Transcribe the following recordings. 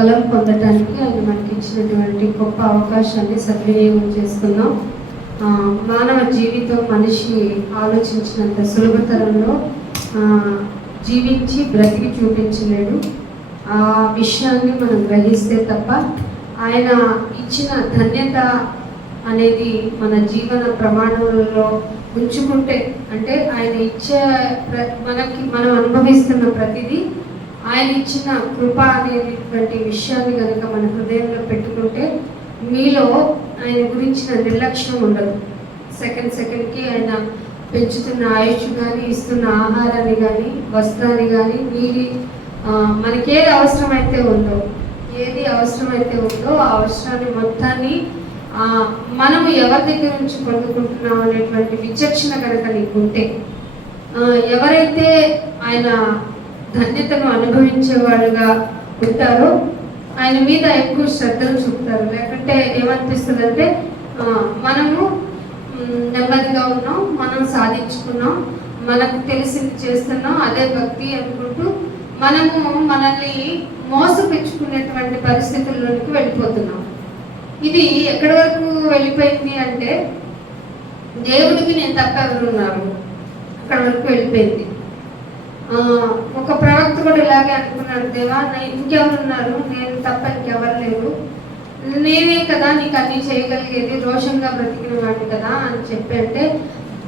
బలం పొందటానికి ఆయన మనకి ఇచ్చినటువంటి గొప్ప అవకాశాన్ని సద్వినియోగం చేసుకున్నాం. మానవ జీవితం మనిషి ఆలోచించినంత సులభతరంలో జీవించి బ్రతికి చూపించలేడు. ఆ విషయాన్ని మనం గ్రహిస్తే తప్ప ఆయన ఇచ్చిన ధన్యత అనేది మన జీవన ప్రమాణాలలో ఉంచుకుంటే, అంటే ఆయన ఇచ్చే మనం అనుభవిస్తున్న ప్రతిదీ ఆయన ఇచ్చిన కృప అనేటువంటి విషయాన్ని కనుక మన హృదయంలో పెట్టుకుంటే మీలో ఆయన గురించిన నిర్లక్ష్యం ఉండదు. సెకండ్కి ఆయన పెంచుతున్న ఆయుష్ కానీ, ఇస్తున్న ఆహారాన్ని కానీ, వస్త్రాన్ని కానీ, నీరు, మనకేది అవసరమైతే ఉందో ఆ అవసరాన్ని మొత్తాన్ని మనము ఎవరి దగ్గర నుంచి పొందుకుంటున్నాం అనేటువంటి విచక్షణ కనుక నీకుంటే, ఎవరైతే ఆయన ధన్యతను అనుభవించేవాళ్ళుగా ఉంటారో ఆయన మీద ఎక్కువ శ్రద్ధలు చూపుతారు. లేకుంటే ఏమనిపిస్తుంది అంటే మనము నెమ్మదిగా ఉన్నాం, మనం సాధించుకున్నాం, మనకు తెలిసింది చేస్తున్నాం, అదే భక్తి అనుకుంటూ మనల్ని మోసపెచ్చుకునేటువంటి పరిస్థితుల్లోనికి వెళ్ళిపోతున్నాం. ఇది ఎక్కడి వరకు వెళ్ళిపోయింది అంటే దేవుడికి నేను తప్ప ఎవరున్నారు అక్కడ వరకు వెళ్ళిపోయింది. ఒక ప్రవక్త కూడా ఇలాగే అనుకున్నాడు, దేవా ఇంకెవరున్నారు, నేను తప్ప ఇంకెవరు లేరు, నేనే కదా నీకు అన్నీ చేయగలిగేది, రోషంగా బ్రతికిన వాడిని కదా అని చెప్పి, అంటే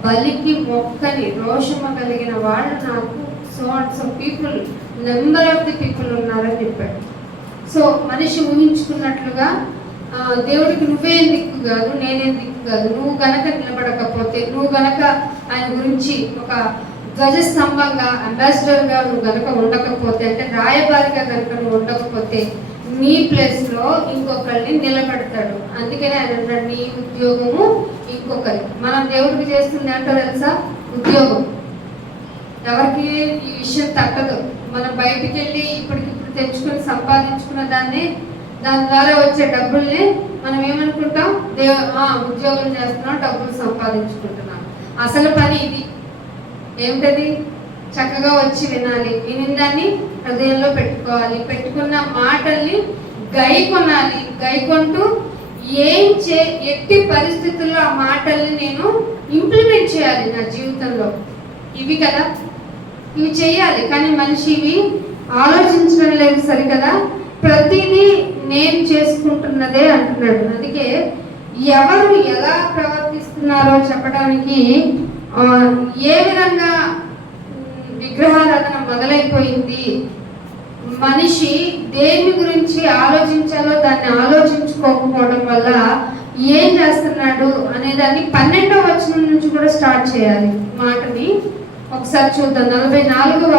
బలికి మొక్కని రోషమ కలిగిన వాళ్ళు నాకు so people, number of the people ఉన్నారని చెప్పాడు. సో మనిషి ఊహించుకున్నట్లుగా దేవుడికి నువ్వేం దిక్కు కాదు, నేనేం దిక్కు కాదు, నువ్వు గనక నిలబడకపోతే, నువ్వు గనక ఆయన గురించి ఒక ధ్వజస్తంభంగా, అంబాసిడర్గా నువ్వు గనక ఉండకపోతే, అంటే రాయబారిగా కనుక నువ్వు ఉండకపోతే నీ ప్లేస్లో ఇంకొకరిని నిలబెడతాడు. అందుకనే ఆయన అన్నాడు, నీ ఉద్యోగము ఇంకొకరి. మనం దేవుడికి చేస్తుంది ఏంటో తెలుసా? ఉద్యోగం. ఎవరికి ఈ విషయం తట్టదు. మనం బయటికి వెళ్ళి ఇప్పటికిప్పుడు తెచ్చుకొని సంపాదించుకున్న దాని ద్వారా వచ్చే డబ్బుల్ని మనం ఏమనుకుంటాం, ఉద్యోగం చేస్తున్నాం, డబ్బులు సంపాదించుకుంటున్నాం. అసలు పని ఇది. ఏమిటది? చక్కగా వచ్చి వినాలి, వినిందాన్ని హృదయంలో పెట్టుకోవాలి, పెట్టుకున్న మాటల్ని గైకొనాలి, గైకొంటూ ఎట్టి పరిస్థితుల్లో ఆ మాటల్ని నేను ఇంప్లిమెంట్ చేయాలి నా జీవితంలో. ఇవి కదా, ఇవి చేయాలి. కానీ మనిషి ఇవి ఆలోచించడం లేదు సరికదా, ప్రతిదీ నేను చేసుకుంటున్నదే అంటున్నాడు. అందుకే ఎవరు ఎలా ప్రవర్తిస్తున్నారో చెప్పడానికి ఏ విధంగా విగ్రహారాధన మొదలైపోయింది, మనిషి దేని గురించి ఆలోచించాలో దాన్ని ఆలోచించుకోకపోవడం వల్ల ఏం చేస్తున్నాడు అనేదాన్ని 12వ వచనం నుంచి కూడా స్టార్ట్ చేయాలి మాటని. ఒకసారి చూద్దాం. 44వ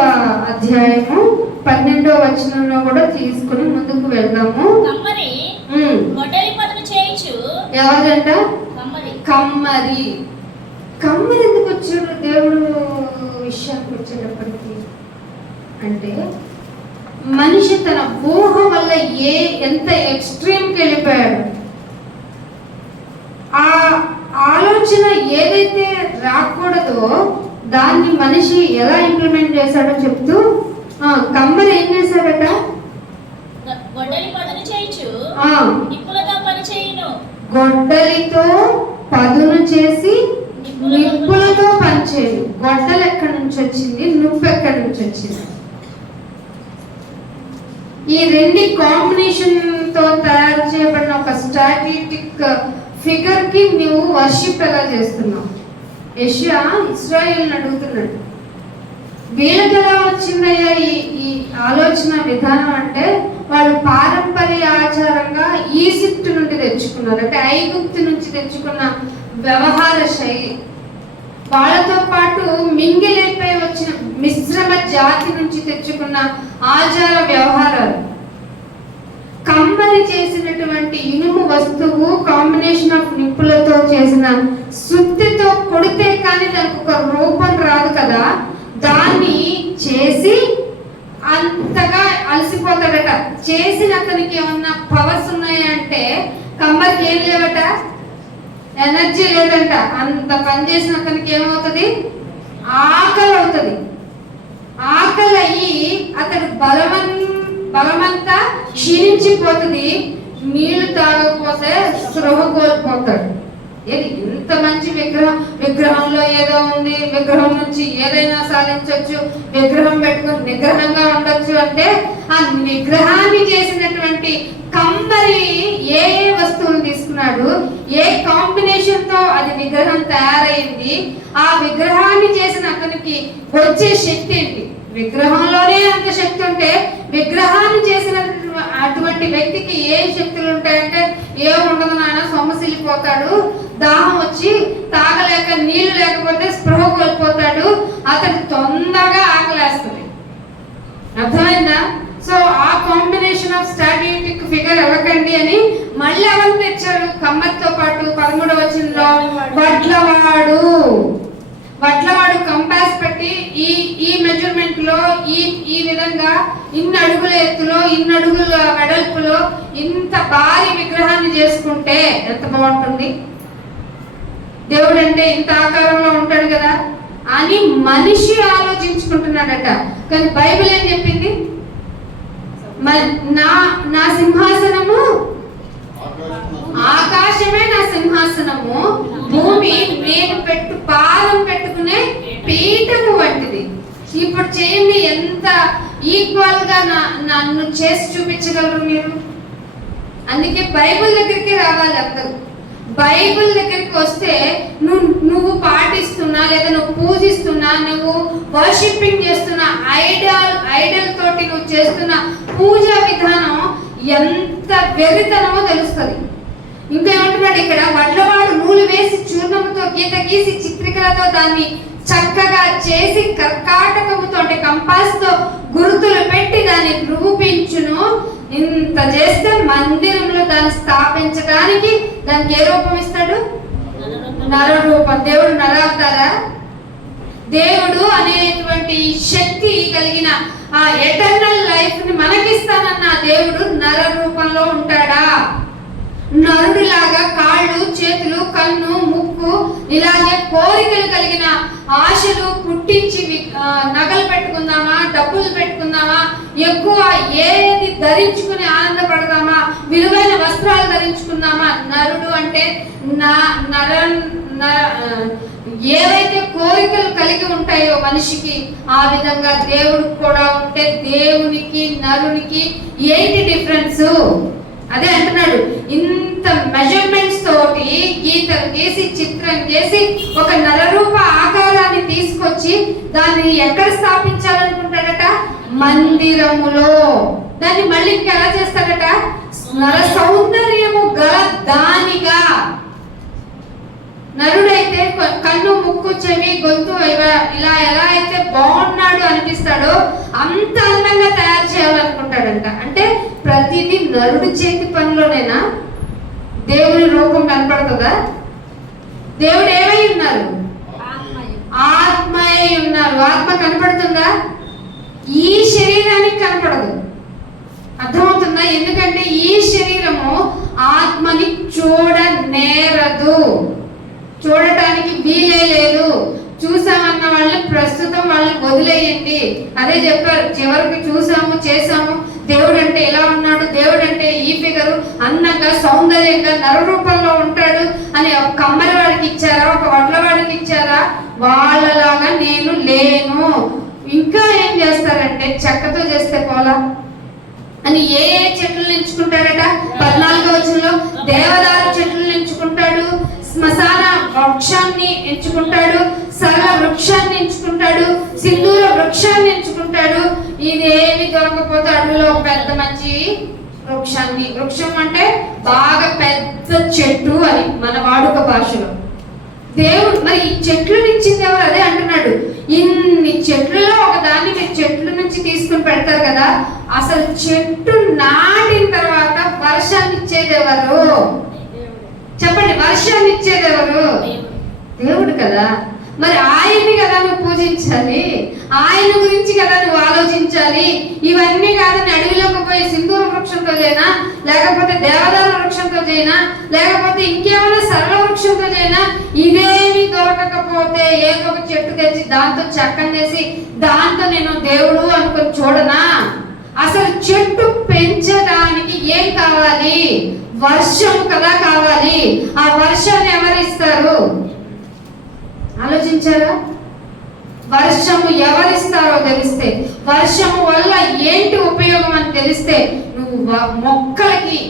అధ్యాయము 12వ వచనంలో కూడా తీసుకుని ముందుకు వెళ్దాము. ఎవరంట? కమ్మరి. కమ్మరి ఎందుకు వచ్చాడు దేవుడు విషయానికి వచ్చేటప్పటికి అంటే, మనిషి తన ఊహ వల్ల ఎంత ఎక్స్ట్రీమ్కి వెళ్ళిపోయాడు. ఆ ఆలోచన ఏదైతే రాకూడదో దాన్ని మనిషి ఎలా ఇంప్లిమెంట్ చేశాడో చెప్తూ కమ్మరి ఏం చేశాడట? గొడ్డలితో పదును చేసి నిప్పులతో పనిచేయు. గొడ్డలు ఎక్కడి నుంచి వచ్చింది, నువ్వు ఎక్కడి నుంచి వచ్చింది? ఈ రెండు కాంబినేషన్ తో తయారు చేయబడిన ఒక స్ట్రాటజిక్ ఫిగర్ కి నువ్వు వర్షిప్ ఎలా చేస్తున్నావు? యెషయా ఇశ్రాయేలుని అడుగుతున్నాడు, వీళ్ళకి ఎలా వచ్చిందయ్యా ఈ ఆలోచన విధానం అంటే, వాళ్ళు పారంపర్య ఆచారంగా ఈజిప్ట్ నుండి తెచ్చుకున్నారు, అంటే ఐగుప్తు నుంచి తెచ్చుకున్న వ్యవహార శైలి, వాళ్ళతో పాటు మింగిలైపోయి వచ్చిన మిశ్రమ జాతి నుంచి తెచ్చుకున్న ఆచార వ్యవహారాలు. కమ్మరి చేసినటువంటి ఇనుము వస్తువు కాంబినేషన్ ఆఫ్ నిప్పులతో చేసిన సుత్తితో కొడితే కానీ దానికి ఒక రూపం రాదు కదా, దాన్ని చేసి అంతగా అలసిపోతాడట. చేసిన అతనికి ఏమన్నా పవర్స్ ఉన్నాయంటే కమ్మరికి ఏం లేవట, ఎనర్జీ లేదంట. అంత పని చేసిన అతనికి ఏమవుతుంది? ఆకలి అవుతుంది. ఆకలి అయ్యి అతడు బలమంతా క్షీణించిపోతుంది, నీళ్లు తాగకపోతే స్పృహ కోల్పోతాడు. ఏది ఇంత మంచి విగ్రహంలో ఏదో ఉంది, విగ్రహం నుంచి ఏదైనా సాధించవచ్చు, విగ్రహం పెట్టుకుని నిగ్రహంగా ఉండొచ్చు అంటే ఆ విగ్రహాన్ని చేసినటువంటి కమ్మరి ఏ వస్తువులు తీసుకున్నాడు, ఏ కాంబినేషన్ తో అది విగ్రహం తయారైంది, ఆ విగ్రహాన్ని చేసిన అతనికి వచ్చే శక్తి ఏంటి? విగ్రహంలోనే అంత శక్తి ఉంటే విగ్రహాన్ని చేసిన అటువంటి వ్యక్తికి ఏ శక్తులు ఉంటాయంటే ఏ ఉండదు నాయన, సొమ్మసిల్లిపోతాడు, దాహం వచ్చి తాగలేక నీళ్లు లేకపోతే స్పృహ కోల్పోతాడు, అతడు తొందరగా ఆకలేస్తుంది. అర్థమైందా? సో ఆ కాంబినేషన్ ఆఫ్ స్టాట్యూటిక్ ఫిగర్ అవ్వకండి అని మళ్ళీ ఎవరు తెచ్చారు? కమ్మరితో పాటు 13వ వచనంలో వడ్లవాడు కంపాస్ పెట్టి ఈ మెజర్మెంట్ లో ఈ విధంగా ఇన్ని అడుగుల ఎత్తులో, ఇన్ని అడుగుల వెడల్పులో ఇంత భారీ విగ్రహాన్ని చేసుకుంటే ఎంత బాగుంటుంది. దేవుడు అంటే ఇంత ఆకారంలో ఉంటాడు కదా అని మనిషి ఆలోచించుకుంటున్నాడట. కానీ బైబిల్ ఏం చెప్పింది? నా సింహాసనము, ఆకాశమే నా సింహాసనము, భూమి నేను పాదం పెట్టుకునే పీఠము వంటిది. ఇప్పుడు చేయండి, ఎంత ఈక్వల్ గా నన్ను చేసి చూపించగలరు మీరు? అందుకే బైబిల్ దగ్గరికి రావాలి అందరూ. బైబిల్ దగ్గరికి వస్తే నువ్వు పాటిస్తున్నా, లేదా నువ్వు పూజిస్తున్నా, నువ్వు వర్షిప్పింగ్ చేస్తున్నా, ఐడల్ తోటి నువ్వు చేస్తున్న పూజా విధానం ఎంత వెర్రితనమో తెలుస్తుంది. ఇంకేమంటున్నాడు ఇక్కడ? వడ్లవాడు నూలు వేసి చూర్ణముతో గీత గీసి చిత్రికలతో దాన్ని చక్కగా చేసి కర్కాటకముతో అంటే కంపాస్ తో గుర్తులు పెట్టి దాన్ని రూపించును. ఇంత చేస్తే మందిరంలో దాన్ని స్థాపించడానికి దానికి ఏ రూపం ఇస్తాడు? నర రూపం. దేవుడు నర అవుతారా? దేవుడు అనేటువంటి శక్తి కలిగిన ఆ ఎటర్నల్ లైఫ్ ని మనకిస్తానన్న దేవుడు నర రూపంలో ఉంటాడా? నరుడిలాగా కాళ్ళు, చేతులు, కన్ను, ముక్కు, ఇలాగే కోరికలు కలిగిన ఆశలు పుట్టించి నగలు పెట్టుకుందామా, డబ్బులు పెట్టుకుందామా, ఎక్కువ ఏది ధరించుకుని ఆనందపడదామా, విలువైన వస్త్రాలు ధరించుకుందామా? నరుడు అంటే ఏవైతే కోరికలు కలిగి ఉంటాయో మనిషికి, ఆ విధంగా దేవుడు కూడా ఉంటే దేవునికి నరునికి ఏంటి డిఫరెన్స్? అదే అంటున్నాడు, ఇంత మెజర్మెంట్స్ తోటి గీతలు గీసి చిత్రం చేసి ఒక నరరూప ఆకారాన్ని తీసుకొచ్చి దాన్ని ఎక్కడ స్థాపించాలనుకుంటాడట? మందిరములో. దాన్ని మళ్ళీ ఇంకెలా చేస్తాడట? నర సౌందర్యము గల దానిగా. నరుడైతే కన్ను, ముక్కు, చెవి, గొంతు ఇలా ఎలా అయితే బాగున్నాడు అనిపిస్తాడో అంత అందంగా తయారు చేయాలనుకుంటాడంట. అంటే ప్రతిదీ నరుడి చేతి పనిలోనేనా దేవుని రూపం కనపడుతుందా? దేవుడు ఏమై ఉన్నారు? ఆత్మై ఉన్నారు. ఆత్మ కనపడుతుందా? ఈ శరీరానికి కనపడదు. అర్థమవుతుందా? ఎందుకంటే ఈ శరీరము ఆత్మని చూడనేరదు, చూడటానికి వీలే లేదు. చూసామన్న వాళ్ళని ప్రస్తుతం వాళ్ళని వదిలేయండి. అదే చెప్పారు, చివరికి చూసాము చేసాము, దేవుడు అంటే ఇలా ఉన్నాడు, దేవుడు అంటే ఈ ఫిగరు, అందంగా సౌందర్యంగా నర రూపంలో ఉంటాడు అని ఒక కమ్మరి వాడికి ఇచ్చారా, ఒక వడ్లవాడికి ఇచ్చారా? వాళ్ళలాగా నేను లేను. ఇంకా ఏం చేస్తారంటే చెక్కతో చేస్తే పోలా అని ఏ చెట్లు ఎంచుకుంటాడట? 14వ వచనంలో దేవదారు చెట్లు ఎంచుకుంటాడు, శ్మశాన వృక్షాన్ని ఎంచుకుంటాడు, సరళ వృక్షాన్ని ఎంచుకుంటాడు, సింధూర వృక్షాన్ని ఎంచుకుంటాడు. ఇదేమి దొరకపోతే అడవిలో పెద్ద మంచి వృక్షాన్ని. వృక్షం అంటే బాగా పెద్ద చెట్టు అని మన వాడుక భాషలో. దేవుడు మరి ఈ చెట్లు ఇచ్చింది ఎవరు? అదే అంటున్నాడు, ఇన్ని చెట్లలో ఒక దాన్ని మీరు చెట్ల నుంచి తీసుకుని పెడతారు కదా, అసలు చెట్టు నాటిన తర్వాత వర్షాన్ని ఇచ్చేది ఎవరు? చెప్పండి, వర్షాన్ని ఇచ్చేది ఎవరు? దేవుడు కదా. మరి ఆయన్ని కదా నువ్వు పూజించాలి, ఆయన గురించి కదా నువ్వు ఆలోచించాలి. ఇవన్నీ కాదని అడవిలోకి పోయి సింధూర వృక్షంతో చేయనా, లేకపోతే దేవదారు వృక్షంతో చేయనా, లేకపోతే ఇంకేమైనా సరళ వృక్షంతో చేయనా? ఇదేమి దొరకకపోతే ఏదో ఒక చెట్టు తెచ్చి దాంతో చక్కం చేసి దాంతో నేను దేవుడు అనుకొని చూడనా? అసలు చెట్టు పెంచడానికి ఏం కావాలి? వర్షం కదా కావాలి. ఆ వర్షాన్ని ఎవరు ఇస్తారు? ఆలోచించారా? వర్షము ఎవరిస్తారో తెలిస్తే, వర్షము వల్ల ఏంటి ఉపయోగం అని తెలిస్తే, నువ్వు మొక్కలకి,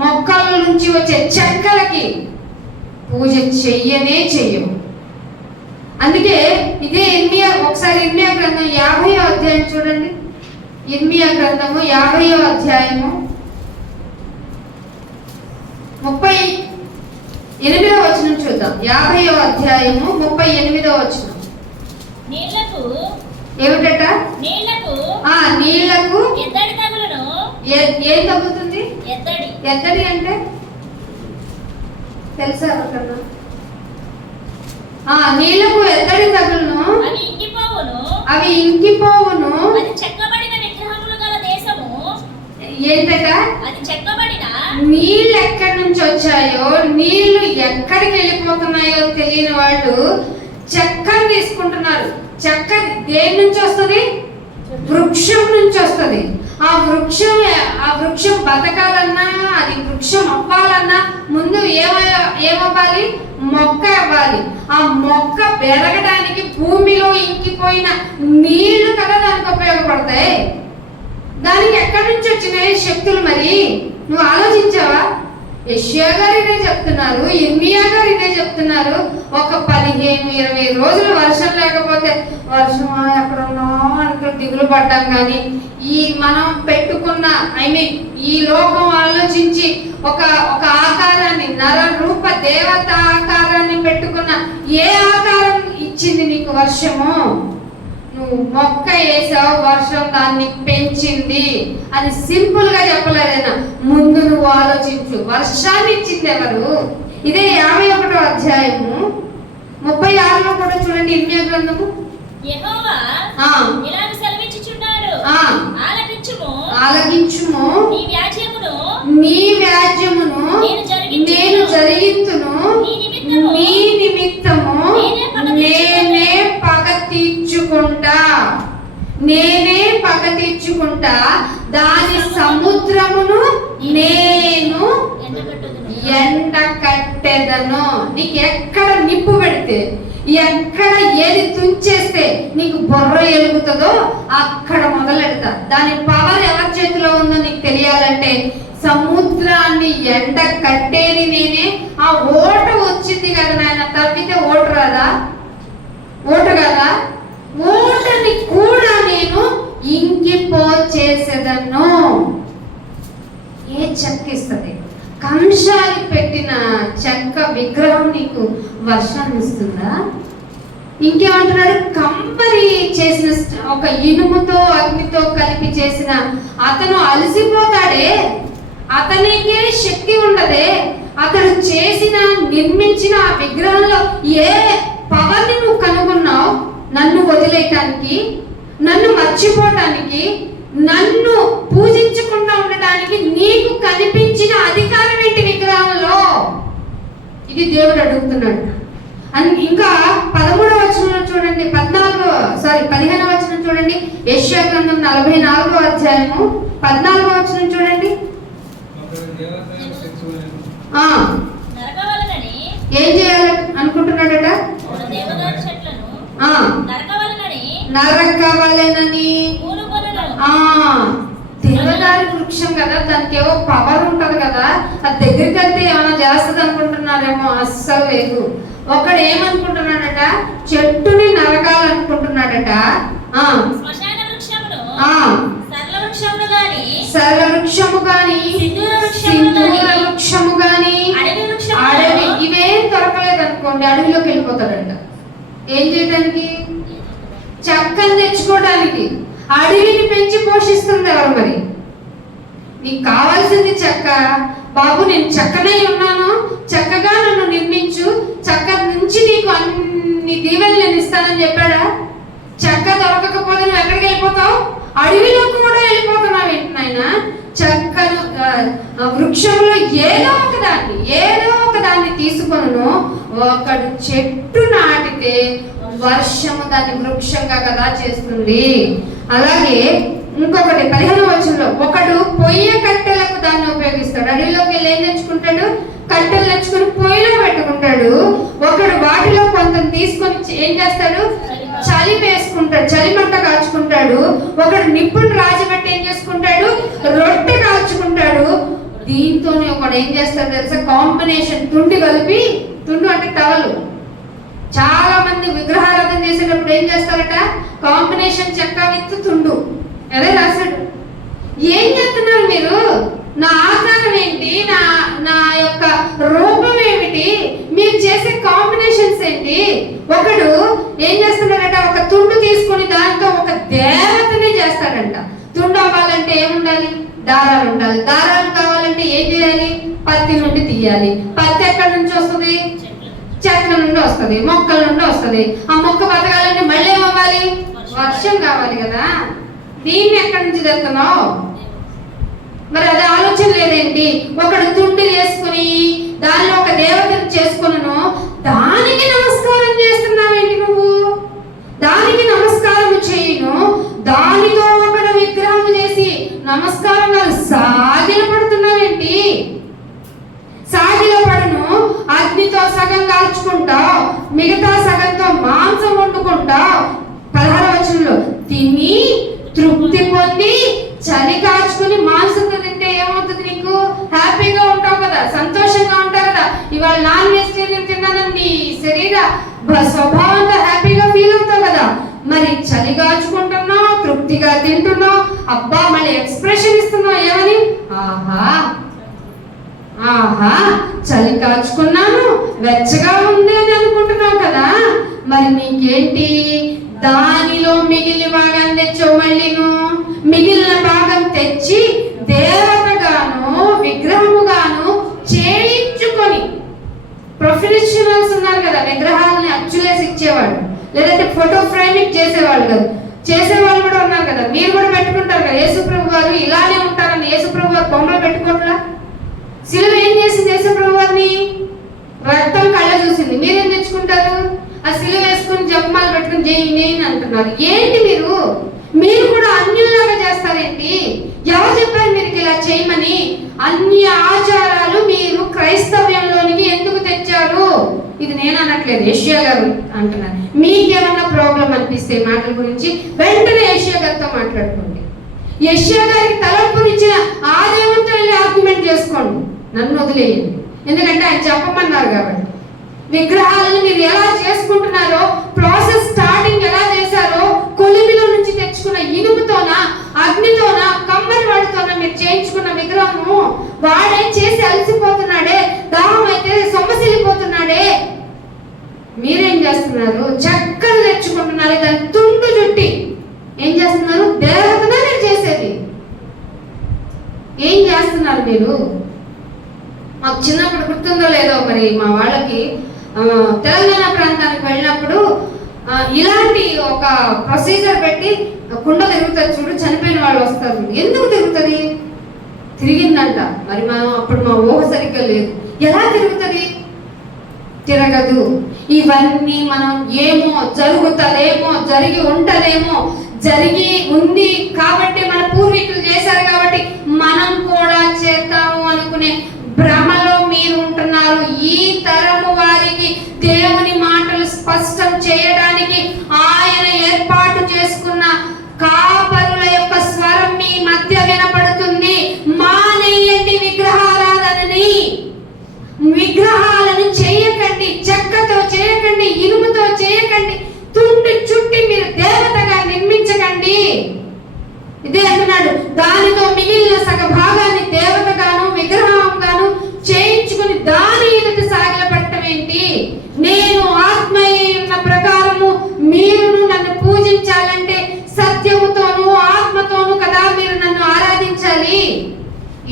మొక్కల నుంచి వచ్చే చెక్కలకి పూజ చెయ్యనే చెయ్యవు. అందుకే ఇదే ఇర్మియా, ఒకసారి ఇర్మియా గ్రంథం 50వ అధ్యాయం చూడండి. ఇర్మియా గ్రంథము 50వ అధ్యాయము 38వ వచనం చూద్దాం. 50వ అధ్యాయము 38వ వచనం. నీళ్లకు ఏమిటట? నీళ్లకు నీళ్లకు ఎద్దడి తగులును. ఏం తగ్గుతుంది? ఎద్దడి. ఎద్దడి అంటే తెలుసా ఎవరికన్నా? నీళ్లకు ఎద్దడి తగులును, అవి ఇంకిపోవును. అవి ఇంకిపోవును. అది చెక్కబడిన విగ్రహములు గల దేశము. ఏంటట? అది చెక్కబడిన. నీళ్ళు ఎక్కడి నుంచి వచ్చాయో, నీళ్లు ఎక్కడికి వెళ్ళిపోతున్నాయో తెలియని వాళ్ళు చెక్కని తీసుకుంటున్నారు. చెక్క దేని నుంచి వస్తుంది? వృక్షం నుంచి వస్తుంది. ఆ వృక్షం బతకాలన్నా, అది వృక్షం అవ్వాలన్నా ముందు ఏమవ్వాలి? మొక్క అవ్వాలి. ఆ మొక్క పెరగడానికి భూమిలో ఇంకిపోయిన నీళ్లు కదా దానికి ఉపయోగపడతాయి. దానికి ఎక్కడి నుంచి వచ్చినాయి శక్తులు? మరి నువ్వు ఆలోచించావా? యెషయా గారు ఇదే చెప్తున్నారు, ఇర్మియా గారు ఇదే చెప్తున్నారు. ఒక 15-20 రోజులు వర్షం లేకపోతే వర్షం ఎక్కడున్నా అనుకో దిగులు పడ్డాం. కానీ ఈ మనం పెట్టుకున్న ఈ లోకం ఆలోచించి ఒక ఆకారాన్ని, నర రూప దేవత ఆకారాన్ని పెట్టుకున్న ఏ ఆకారం ఇచ్చింది నీకు వర్షము? నువ్వు మొక్క వేసావు, వర్షం దాన్ని పెంచింది అని సింపుల్ గా చెప్పలేదైనా. ముందు నువ్వు ఆలోచించు, వర్షాన్ని ఇచ్చింది ఎవరు? ఇదే 51వ అధ్యాయము 36లో కూడా చూడండి. ఇర్మియా గ్రంథము. యెహోవా ఇలాగ సెలవిచ్చుచున్నాడు, ఆలకించుము, నీ వ్యాజ్యమును నేను జరిగింతును, నీ నిమిత్తము నేనే పగ తీర్చుకుంటా, దాని సముద్రమును నేను ఎండ కట్టెదను. నీకు ఎక్కడ నిప్పు పెడితే, ఎక్కడ ఏది తుంచేస్తే నీకు బొర్ర ఎలుగుతుందో అక్కడ మొదలెడతా. దాని పవర్ ఎవరి చేతిలో ఉందో నీకు తెలియాలంటే సముద్రాన్ని ఎండ కట్టేది నేనే. ఆ ఓట వచ్చింది కదా నాయన, తప్పితే ఓటు రాదా? ఓటు కదా? ఓటని కూడా నేను ఇంకిపో చేసేదను. ఏ చెక్క ఇస్తుంది? కంశాలి పెట్టిన చెక్క విగ్రహం నీకు వర్షాన్ని ఇస్తుందా? ఇంకేమంటున్నాడు? కంపరి చేసిన ఒక ఇనుముతో అగ్నితో కలిపి చేసిన అతను అలసిపోతాడే, అతనికే శక్తి ఉండదే. అతడు నిర్మించిన ఆ విగ్రహంలో ఏ పవర్ని నువ్వు కనుగొన్నావు? నన్ను వదిలేయటానికి, నన్ను మర్చిపోవటానికి, నన్ను పూజించకుండా ఉండటానికి నీకు కనిపించిన అధికారం ఏంటి విగ్రహంలో? ఇది దేవుడు అడుగుతున్నాడు. ఇంకా 13వ వచనంలో చూడండి, 15వ వచనం చూడండి. యెషయా గ్రంథం 44వ అధ్యాయము 14వ వచనం చూడండి. ఏం చేయాలి అనుకుంటున్నాడట? నరకవలెనని. దేవదారు వృక్షం కదా, దానికి ఏవో పవర్ ఉంటది కదా, అది దగ్గరికి వెళ్తే ఏమైనా చేస్తుంది అనుకుంటున్నారేమో. అస్సలు లేదు. ఒకడు ఏమనుకుంటున్నాడట? చెట్టుని నరకాలనుకుంటున్నాడట. సరళ వృక్షము గాని, సింధూర వృక్షము గాని, అడవి ఇవేం దొరకలేదు అనుకోండి, అడవిలోకి వెళ్ళిపోతాడంట. ఏం చేయడానికి? చెక్కని తెచ్చుకోవడానికి. అడవిని పెంచి పోషిస్తుంది ఎవరు? మరి నీకు కావాల్సింది చెక్క. బాబు నేను చక్కనై ఉన్నాను, చక్కగా నన్ను నిర్మించు, చక్క నుంచి నీకు అన్ని దీవెనలు నేను ఇస్తానని చెప్పాడా? చెక్క దొరకకపోతే నువ్వు ఎక్కడికి వెళ్ళిపోతావు? అడవిలో కూడా వెళ్ళిపోతున్నావు ఏంటి నాయన? చెక్కను వృక్షంలో ఏదో ఒకదాన్ని తీసుకొను. ఒకడు చెట్టు నాటితే వర్షము దాన్ని వృక్షంగా కదా చేస్తుంది. అలాగే ఇంకొకటి 15వ వచనంలో, ఒకడు పొయ్య కట్టెలకు దాన్ని ఉపయోగిస్తాడు. అడవిలోకి వెళ్ళి ఏం తెచ్చుకుంటాడు? కట్టెలు తెచ్చుకుని పొయ్యిలో పెట్టుకుంటాడు. ఒకడు వాటిలో కొంత తీసుకొని ఏం చేస్తాడు? చలి వేసుకుంటాడు, చలిమంట కాల్చుకుంటాడు. ఒకడు నిప్పును రాజబెట్టి ఏం చేసుకుంటాడు? రొట్టె కాల్చుకుంటాడు. దీంతోనే ఒకడు ఏం చేస్తాడు తెలుసా? కాంబినేషన్ తుండి కలిపి, తుండు అంటే టవలు. చాలా మంది విగ్రహారాధన చేసేటప్పుడు ఏం చేస్తారట? కాంబినేషన్ చెక్క విత్ తుండు అదే రాశాడు. ఏం చేస్తున్నారు మీరు? నా ఆకారం ఏంటి? నా యొక్క రూపం ఏమిటి? మీరు చేసే కాంబినేషన్స్ ఏంటి? ఒకడు ఏం చేస్తున్నాడట? ఒక తుండు తీసుకుని దాంతో ఒక దేవతని చేస్తాడంట. తుండు అవ్వాలంటే ఏముండాలి? దారాలు ఉండాలి. దారాలు కావాలంటే ఏం చేయాలి? పత్తి నుండి తీయాలి. పత్తి ఎక్కడి నుంచి వస్తుంది? చెట్ల నుండి వస్తుంది, మొక్కల నుండి వస్తుంది. ఆ మొక్క బతకాలంటే మళ్ళీ ఏమవ్వాలి? వర్షం కావాలి కదా. దీన్ని ఎక్కడి నుంచి తెస్తున్నావు? మరి అది ఆలోచన లేదేంటి? ఒకడు తుండి చేసుకుని దానిలో ఒక దేవతను చేసుకున్నాను, దానికి నమస్కారం చేస్తున్నావేంటి నువ్వు? దానికి నమస్కారం చేయను, దానితో ఒకడు విగ్రహం చేసి నమస్కారం సాగిల పడుతున్నావేంటి? సాగిల పడును, అగ్నితో సగం కాల్చుకుంటావు, మిగతా సగంతో మాంసం వండుకుంటావు. 16వ వచనంలో, తిని తృప్తి పొంది చలి కాచుకుని మాంసంతో తింటే ఏమవుతుంది? నీకు హ్యాపీగా ఉంటావు కదా, సంతోషంగా ఉంటావు కదా. ఇవాళ నాన్ వెజిటేరియన్ తిన్నానని నీ శరీర స్వభావంతో హ్యాపీగా ఫీల్ అవుతావు కదా. మరి చలి కాచుకుంటున్నావు, తృప్తిగా తింటున్నావు, అబ్బా మళ్ళీ ఎక్స్ప్రెషన్ ఇస్తున్నావు. ఏమని? ఆహా ఆహా చలి కాచుకున్నాను, వెచ్చగా ఉంది అని అనుకుంటున్నావు కదా. మరి నీకేంటి? దానిలో మిగిలిన భాగాన్ని తెచ్చావు. మళ్ళీను మిగిలిన భాగం తెచ్చి దేవతగాను విగ్రహముగాను చేయించుకొని, ప్రొఫెషనల్స్ ఉన్నారు కదా, విగ్రహాలని అచ్చులేసి ఇచ్చేవాడు, లేదంటే ఫోటో ఫ్రేమింగ్ చేసేవాళ్ళు కదా, చేసేవాళ్ళు కూడా ఉన్నారు కదా. మీరు కూడా పెట్టుకుంటారు కదా. యేసుప్రభు వారు ఇలానే ఉంటారని యేసుప్రభు వారు బొమ్మలు పెట్టుకోవట్లా. శిలువ ఏం చేసింది? యేసుప్రభు వారిని రక్తం కళ్ళ చూసింది. మీరేం తెచ్చుకుంటారు? ఆ శిలువ వేసుకుని జపమాలు పెట్టుకుని జై నేను అంటున్నారు. ఏంటి మీరు? మీరు కూడా అన్యులాగా చేస్తారేంటి? ఎవరు చెప్పారు మీరు ఇలా చేయమని? అన్ని ఆచారాలు మీరు క్రైస్తవ్యంలోనికి ఎందుకు తెచ్చారు? ఇది నేను అనట్లేదు, ఏషియా గారు అంటున్నారు. మీకేమన్నా ప్రాబ్లం అనిపిస్తే మాటల గురించి వెంటనే ఏషియా గారితో మాట్లాడుకోండి. ఏషియా గారికి తలంపునిచ్చిన ఆ దేవునితో వెళ్ళి ఆర్గ్యుమెంట్ చేసుకోండి, నన్ను వదిలేయండి. ఎందుకంటే ఆయన చెప్పమన్నారు కాబట్టి. విగ్రహాలను మీరు ఎలా చేసుకుంటున్నారో, ప్రాసెస్ స్టార్టింగ్ ఎలా చేశారో, కొలిమిలో నుంచి తెచ్చుకున్న ఇనుముతోనా, అగ్నితోనా, కమ్మరి వాడితోనా మీరు చేయించుకున్న విగ్రహము వాడే చేసి అలసిపోతున్నాడే, దాహం అయితే సొమ్మసిల్లిపోతున్నాడే. మీరేం చేస్తున్నారు? చక్కలు తెచ్చుకుంటున్నారు, దాన్ని తుండు చుట్టి ఏం చేస్తున్నారు? దేవతనే మీరు చేసేది. ఏం చేస్తున్నారు మీరు? మాకు చిన్నప్పుడు గుర్తుందో లేదో మరి, మా వాళ్ళకి తెలంగాణ ప్రాంతానికి వెళ్ళినప్పుడు ఇలాంటి ఒక ప్రొసీజర్ పెట్టి కుండ తిరుగుతుంది చూడు, చనిపోయిన వాళ్ళు వస్తారు. ఎందుకు తిరుగుతుంది? తిరిగిందంట. మరి మనం అప్పుడు మా ఊహ సరిగ్గా లేదు. ఎలా తిరుగుతుంది? తిరగదు. ఇవన్నీ మనం ఏమో జరుగుతుందేమో, జరిగి ఉంటదేమో, జరిగి ఉంది కాబట్టి మన పూర్వీకులు చేశారు కాబట్టి మనం కూడా చేద్దాము అనుకునే భ్రమలో మీరు ఉంటున్నారు. ఈ తరము వారికి దేవుని మాటలు స్పష్టం చేయడానికి ఆయన ఏర్పాటు చేసుకున్న కాపరుల యొక్క స్వరం మీ మధ్య వినపడుతుంది. మానేయండి విగ్రహారాధనని. విగ్రహాలను చేయకండి, చెక్కతో చేయకండి, ఇనుముతో చేయకండి, తుండి చుట్టి మీరు దేవతగా నిర్మించకండి. ఇదే అంటున్నాడు. దానితో మిగిలిన సగ భాగాన్ని దేవతగాను విగ్రహంగాను చేయించుకుని దాని ఎదుట సాగిలపడటం ఏంటి? నేను ఆత్మయ్య ఉన్న ప్రకారము మీరు నన్ను పూజించాలంటే సత్యముతోను ఆత్మతోను కదా మీరు నన్ను ఆరాధించాలి.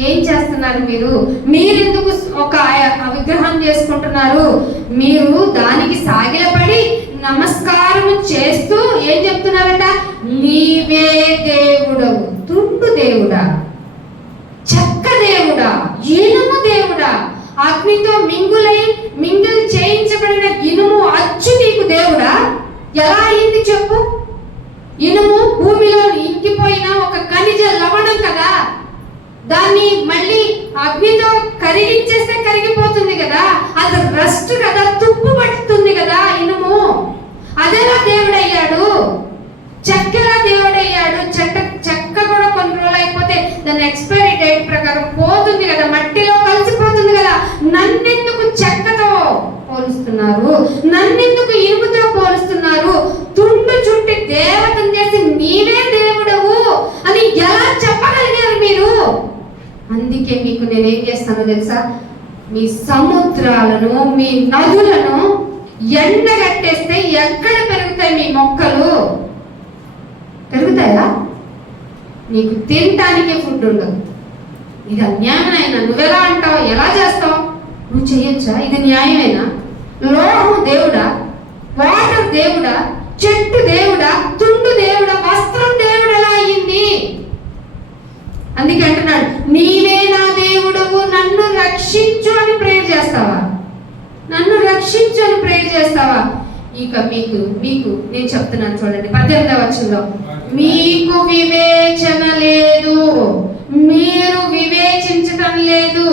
ఏం చేస్తున్నారు మీరు? మీరెందుకు ఒక విగ్రహం చేసుకుంటున్నారు? మీరు దానికి సాగిలపడి నమస్కారం చేస్తూ ఏం చెప్తున్నారట? నీవే దేవుడవు. తుండు దేవుడా, చెక్క దేవుడా, ఇనుము దేవుడా, అగ్నితో మింగులు చేయించబడిన ఇనుము అచ్చు నీకు దేవుడా? ఎలా అయింది చెప్పు? ఇనుము భూమిలో ఇంకిపోయిన ఒక ఖనిజ లవణం కదా, దాన్ని మళ్ళీ అగ్నితో కరిగించేస్తే కరిగిపోతుంది కదా, అది రస్ట్ కదా, తుప్పు పడుతుంది కదా ఇనుము. అదేలా దేవుడయ్యాడు, చెక్కలా దేవుడయ్యాడు. చెక్క కూడా కొన్ని రోజులు అయిపోతే దాని ఎక్స్పైరీ డేట్ ప్రకారం పోతుంది కదా, మట్టిలో కలిసిపోతుంది కదా. నన్నెందుకు చెక్కతో పోలుస్తున్నారు, నన్నెందుకు ఇనుముతో పోలుస్తున్నారు, తుండు చుట్టి దేవతను చేసి నీవే దేవుడవు అని ఎలా చెప్పగలిగారు మీరు? అందుకే మీకు నేనేం చేస్తానో తెలుసా, మీ సముద్రాలను మీ నదులను ఎండగట్టేస్తే ఎక్కడ పెరుగుతాయి మీ మొక్కలు? పెరుగుతాయా? నీకు తినటానికే ఫుడ్ ఉండదు. ఇది అన్యాయమైనా నువ్వెలా అంటావు, ఎలా చేస్తావు? నువ్వు చెయ్యొచ్చా? ఇది న్యాయమేనా? లోహం దేవుడా, వాటర్ దేవుడా, చెట్టు దేవుడా, తుండు దేవుడా, వస్త్రం దేవుడు ఎలా అయ్యింది? అందుకే అంటున్నాడు, నీవే నా దేవుడవు, నన్ను రక్షించు అని ప్రేయర్ చేస్తావా? నన్ను రక్షించు అని ప్రేయర్ చేస్తావా? ఇక మీకు నేను చెప్తున్నాను చూడండి, 18వ వచనంలో, మీకు వివేచన లేదు, మీరు వివేచించటం లేదు.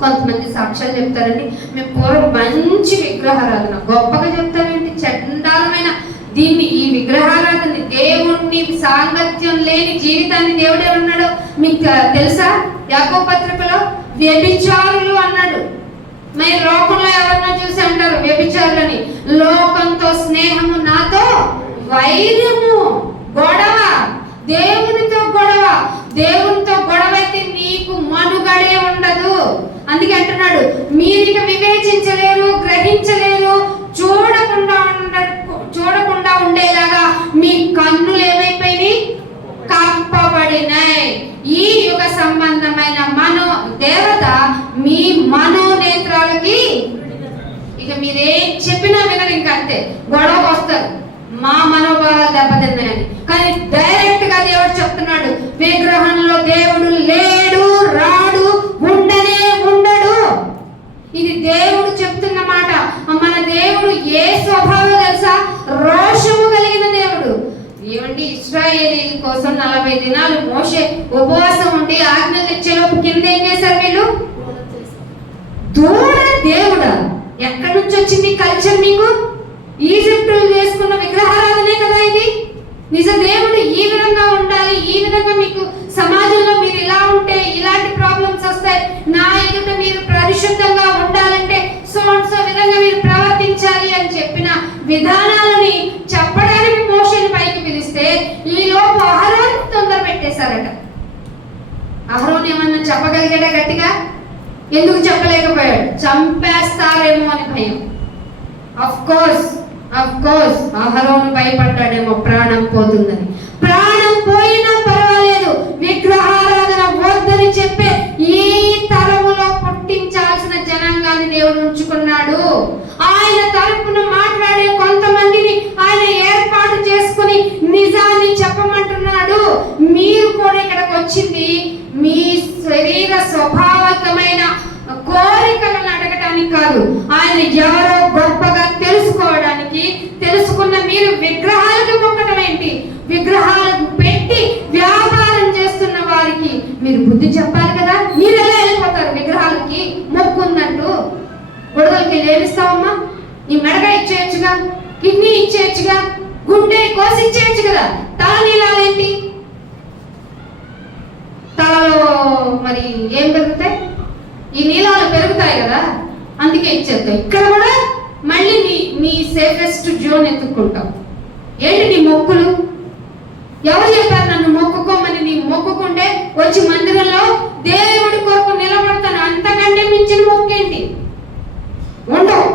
కొంతమంది సాక్ష్యాలు చెప్తారండి, మేము పూర్వం మంచి విగ్రహారాధన, గొప్పగా చెప్తారేంటి, చండాలమైన దీన్ని, ఈ విగ్రహారాధన, దేవుణ్ణి సాంగత్యం లేని జీవితాన్ని దేవుడు ఏమన్నాడు మీకు తెలుసా? యాకోబు పత్రికలో వ్యభిచారులు అన్నాడు. మరి లోకంలో ఎవరినో చూసి అంటారు వ్యభిచారులని, లోకంతో స్నేహము నాతో వైరము, గొడవ, దేవునితో గొడవ. దేవునితో గొడవ అయితే నీకు మనుగడే ఉండదు. అందుకే అంటున్నాడు, మీరిక వివేచించలేరు, గ్రహించలేరు, చూడకుండా ఉండేలాగా మీ కన్నులు ఏమైపోయినాయి? కప్పబడినాయి. ఈ యుగ సంబంధమైన దేవత మీ మనోనేత్రాలకి, ఇక మీరేం చెప్పినా వినరు, ఇంకా అంతే, గొడవ వస్తారు, మా మనోభావాలు దెబ్బతిన్నాయని. కానీ డైరెక్ట్ గా దేవుడు చెప్తున్నాడు, విగ్రహంలో దేవుడు లేడు, రాడు, ఉండనే ఉండడు. ఇది దేవుడు చెప్తున్న మాట. మన దేవుడు ఏ స్వభావం తెలుసా? రోషము కలిగిన దేవుడు. ఏమండి, ఇశ్రాయేలీల కోసం 40 దినాలు మోషే ఉపవాసం ఉండి ఆజ్ఞలు ఇచ్చేలోపు కింద ఏం చేశారు వీళ్ళు? దూడ దేవుడా? ఎక్కడి నుంచి వచ్చింది కల్చర్ మీకు? ఈజిప్టులు చేసుకున్న విగ్రహారాధనే కదా ఇది. నిజ దేవుడు ఈ విధంగా ఉండాలి, ఈ విధంగా మీకు సమాజంలో మీరు ఇలా ఉంటే ఇలాంటి ప్రాబ్లమ్స్ వస్తాయి, నా ఎదుట మీరు పరిశుద్ధంగా ఉండాలంటే సో విధంగా మీరు ప్రవర్తించాలి అని చెప్పిన విధానాలని చెప్పడానికి మోషేని పైకి పిలిస్తే ఈ లోపు అహరోను తొందర పెట్టేశారట. అహరోను ఏమన్నా చెప్పగలిగాడా గట్టిగా? ఎందుకు చెప్పలేకపోయాడు? చంపేస్తారేమో అని భయం. ఆఫ్ కోర్స్ అహరోను భయపడ్డాడేమో, ప్రాణం పోతుందని. ప్రాణం పోయినా పర్వాలేదు, విగ్రహారాధన వద్దని చెప్పే ఈ తరములో పుట్టించాల్సిన జనాంగాన్ని దేవుడు ఉంచుకున్నాడు. ఆయన తరపున మాట్లాడే కొంతమందిని ఆయన ఏర్పాటు చేసుకుని నిజాన్ని చెప్పమంటున్నాడు. మీరు కూడా ఇక్కడికి వచ్చింది మీ శరీర స్వభావకమైన కోరికలను అడగటానికి కాదు, ఆయన ఎవరో గొప్పగా తెలుసుకోవడానికి. తెలుసుకున్న మీరు విగ్రహాలకు మొక్కడం ఏంటి? విగ్రహాలకు పెట్టి వ్యాపారం చేస్తున్న వారికి మీరు బుద్ధి చెప్పాలి కదా. మీరు ఎలా వెళ్ళిపోతారు విగ్రహాలకి మొక్కుందంటూ? బుడదలకి లేవిస్తావమ్మా? నీ మెడగా ఇచ్చేయచ్చుగా, కిడ్నీ ఇచ్చేయచ్చుగా, గుండె కోసి ఇచ్చేయచ్చు కదా. తల నీలాలేంటి? తలలో మరి ఏం పెరుగుతాయి? ఈ నీలాలు పెరుగుతాయి కదా, అందుకే ఇచ్చేస్తావు. ఇక్కడ కూడా మళ్ళీ నీ సేఫెస్ట్ జోన్ ఎత్తుక్కుంటావు. ఏంటి నీ మొక్కులు? ఎవరు చెప్పారు నన్ను మొక్కుకోమని? నీ మొక్కుకుంటే వచ్చి మందిరంలో దేవుడి కొరకు నిలబడతాను, అంతకంటే మించిన మొక్కేంటి? ఉండవు,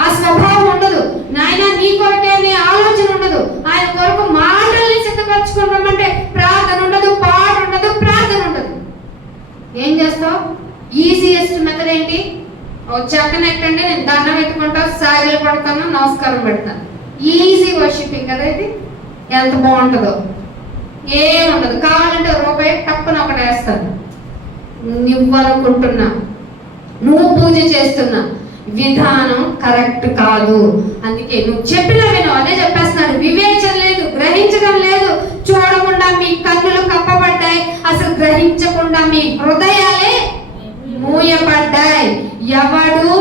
ఆ స్వభావం ఉండదు. నాయన నీ కొరకే అనే ఆలోచన ఉండదు. ఆయన కొరకు మాటల్ని సిద్ధపరచుకుంటామంటే ప్రార్థన ఉండదు, పాట ఉండదు, ప్రార్థన ఉండదు. ఏం చేస్తావు? ఈజీయెస్ట్ మెథడ్ ఏంటి? చక్కన ఎక్కండి, నేను దండం పెట్టుకుంటా, సాగిలు పడతాను, నమస్కారం పెడతాను. ఈజీ వర్షిపింగ్ కదా ఇది. ఎంత బాగుంటుందో. ఏముండదు. కావాలంటే రూపాయి తప్పని ఒకటి వేస్తాను. నువ్వు అనుకుంటున్నా, నువ్వు పూజ చేస్తున్నా విధానం కరెక్ట్ కాదు. అందుకే నువ్వు చెప్పిన వినవు. అదే చెప్పేస్తున్నాడు, వివేచన లేదు, గ్రహి గ్రహించడం లేదు. చూడకుండా మీ కన్నులు కప్పబడ్డాయి, అసలు గ్రహించకుండా మీ హృదయాలే మూయబడ్డాయి. ఎవడు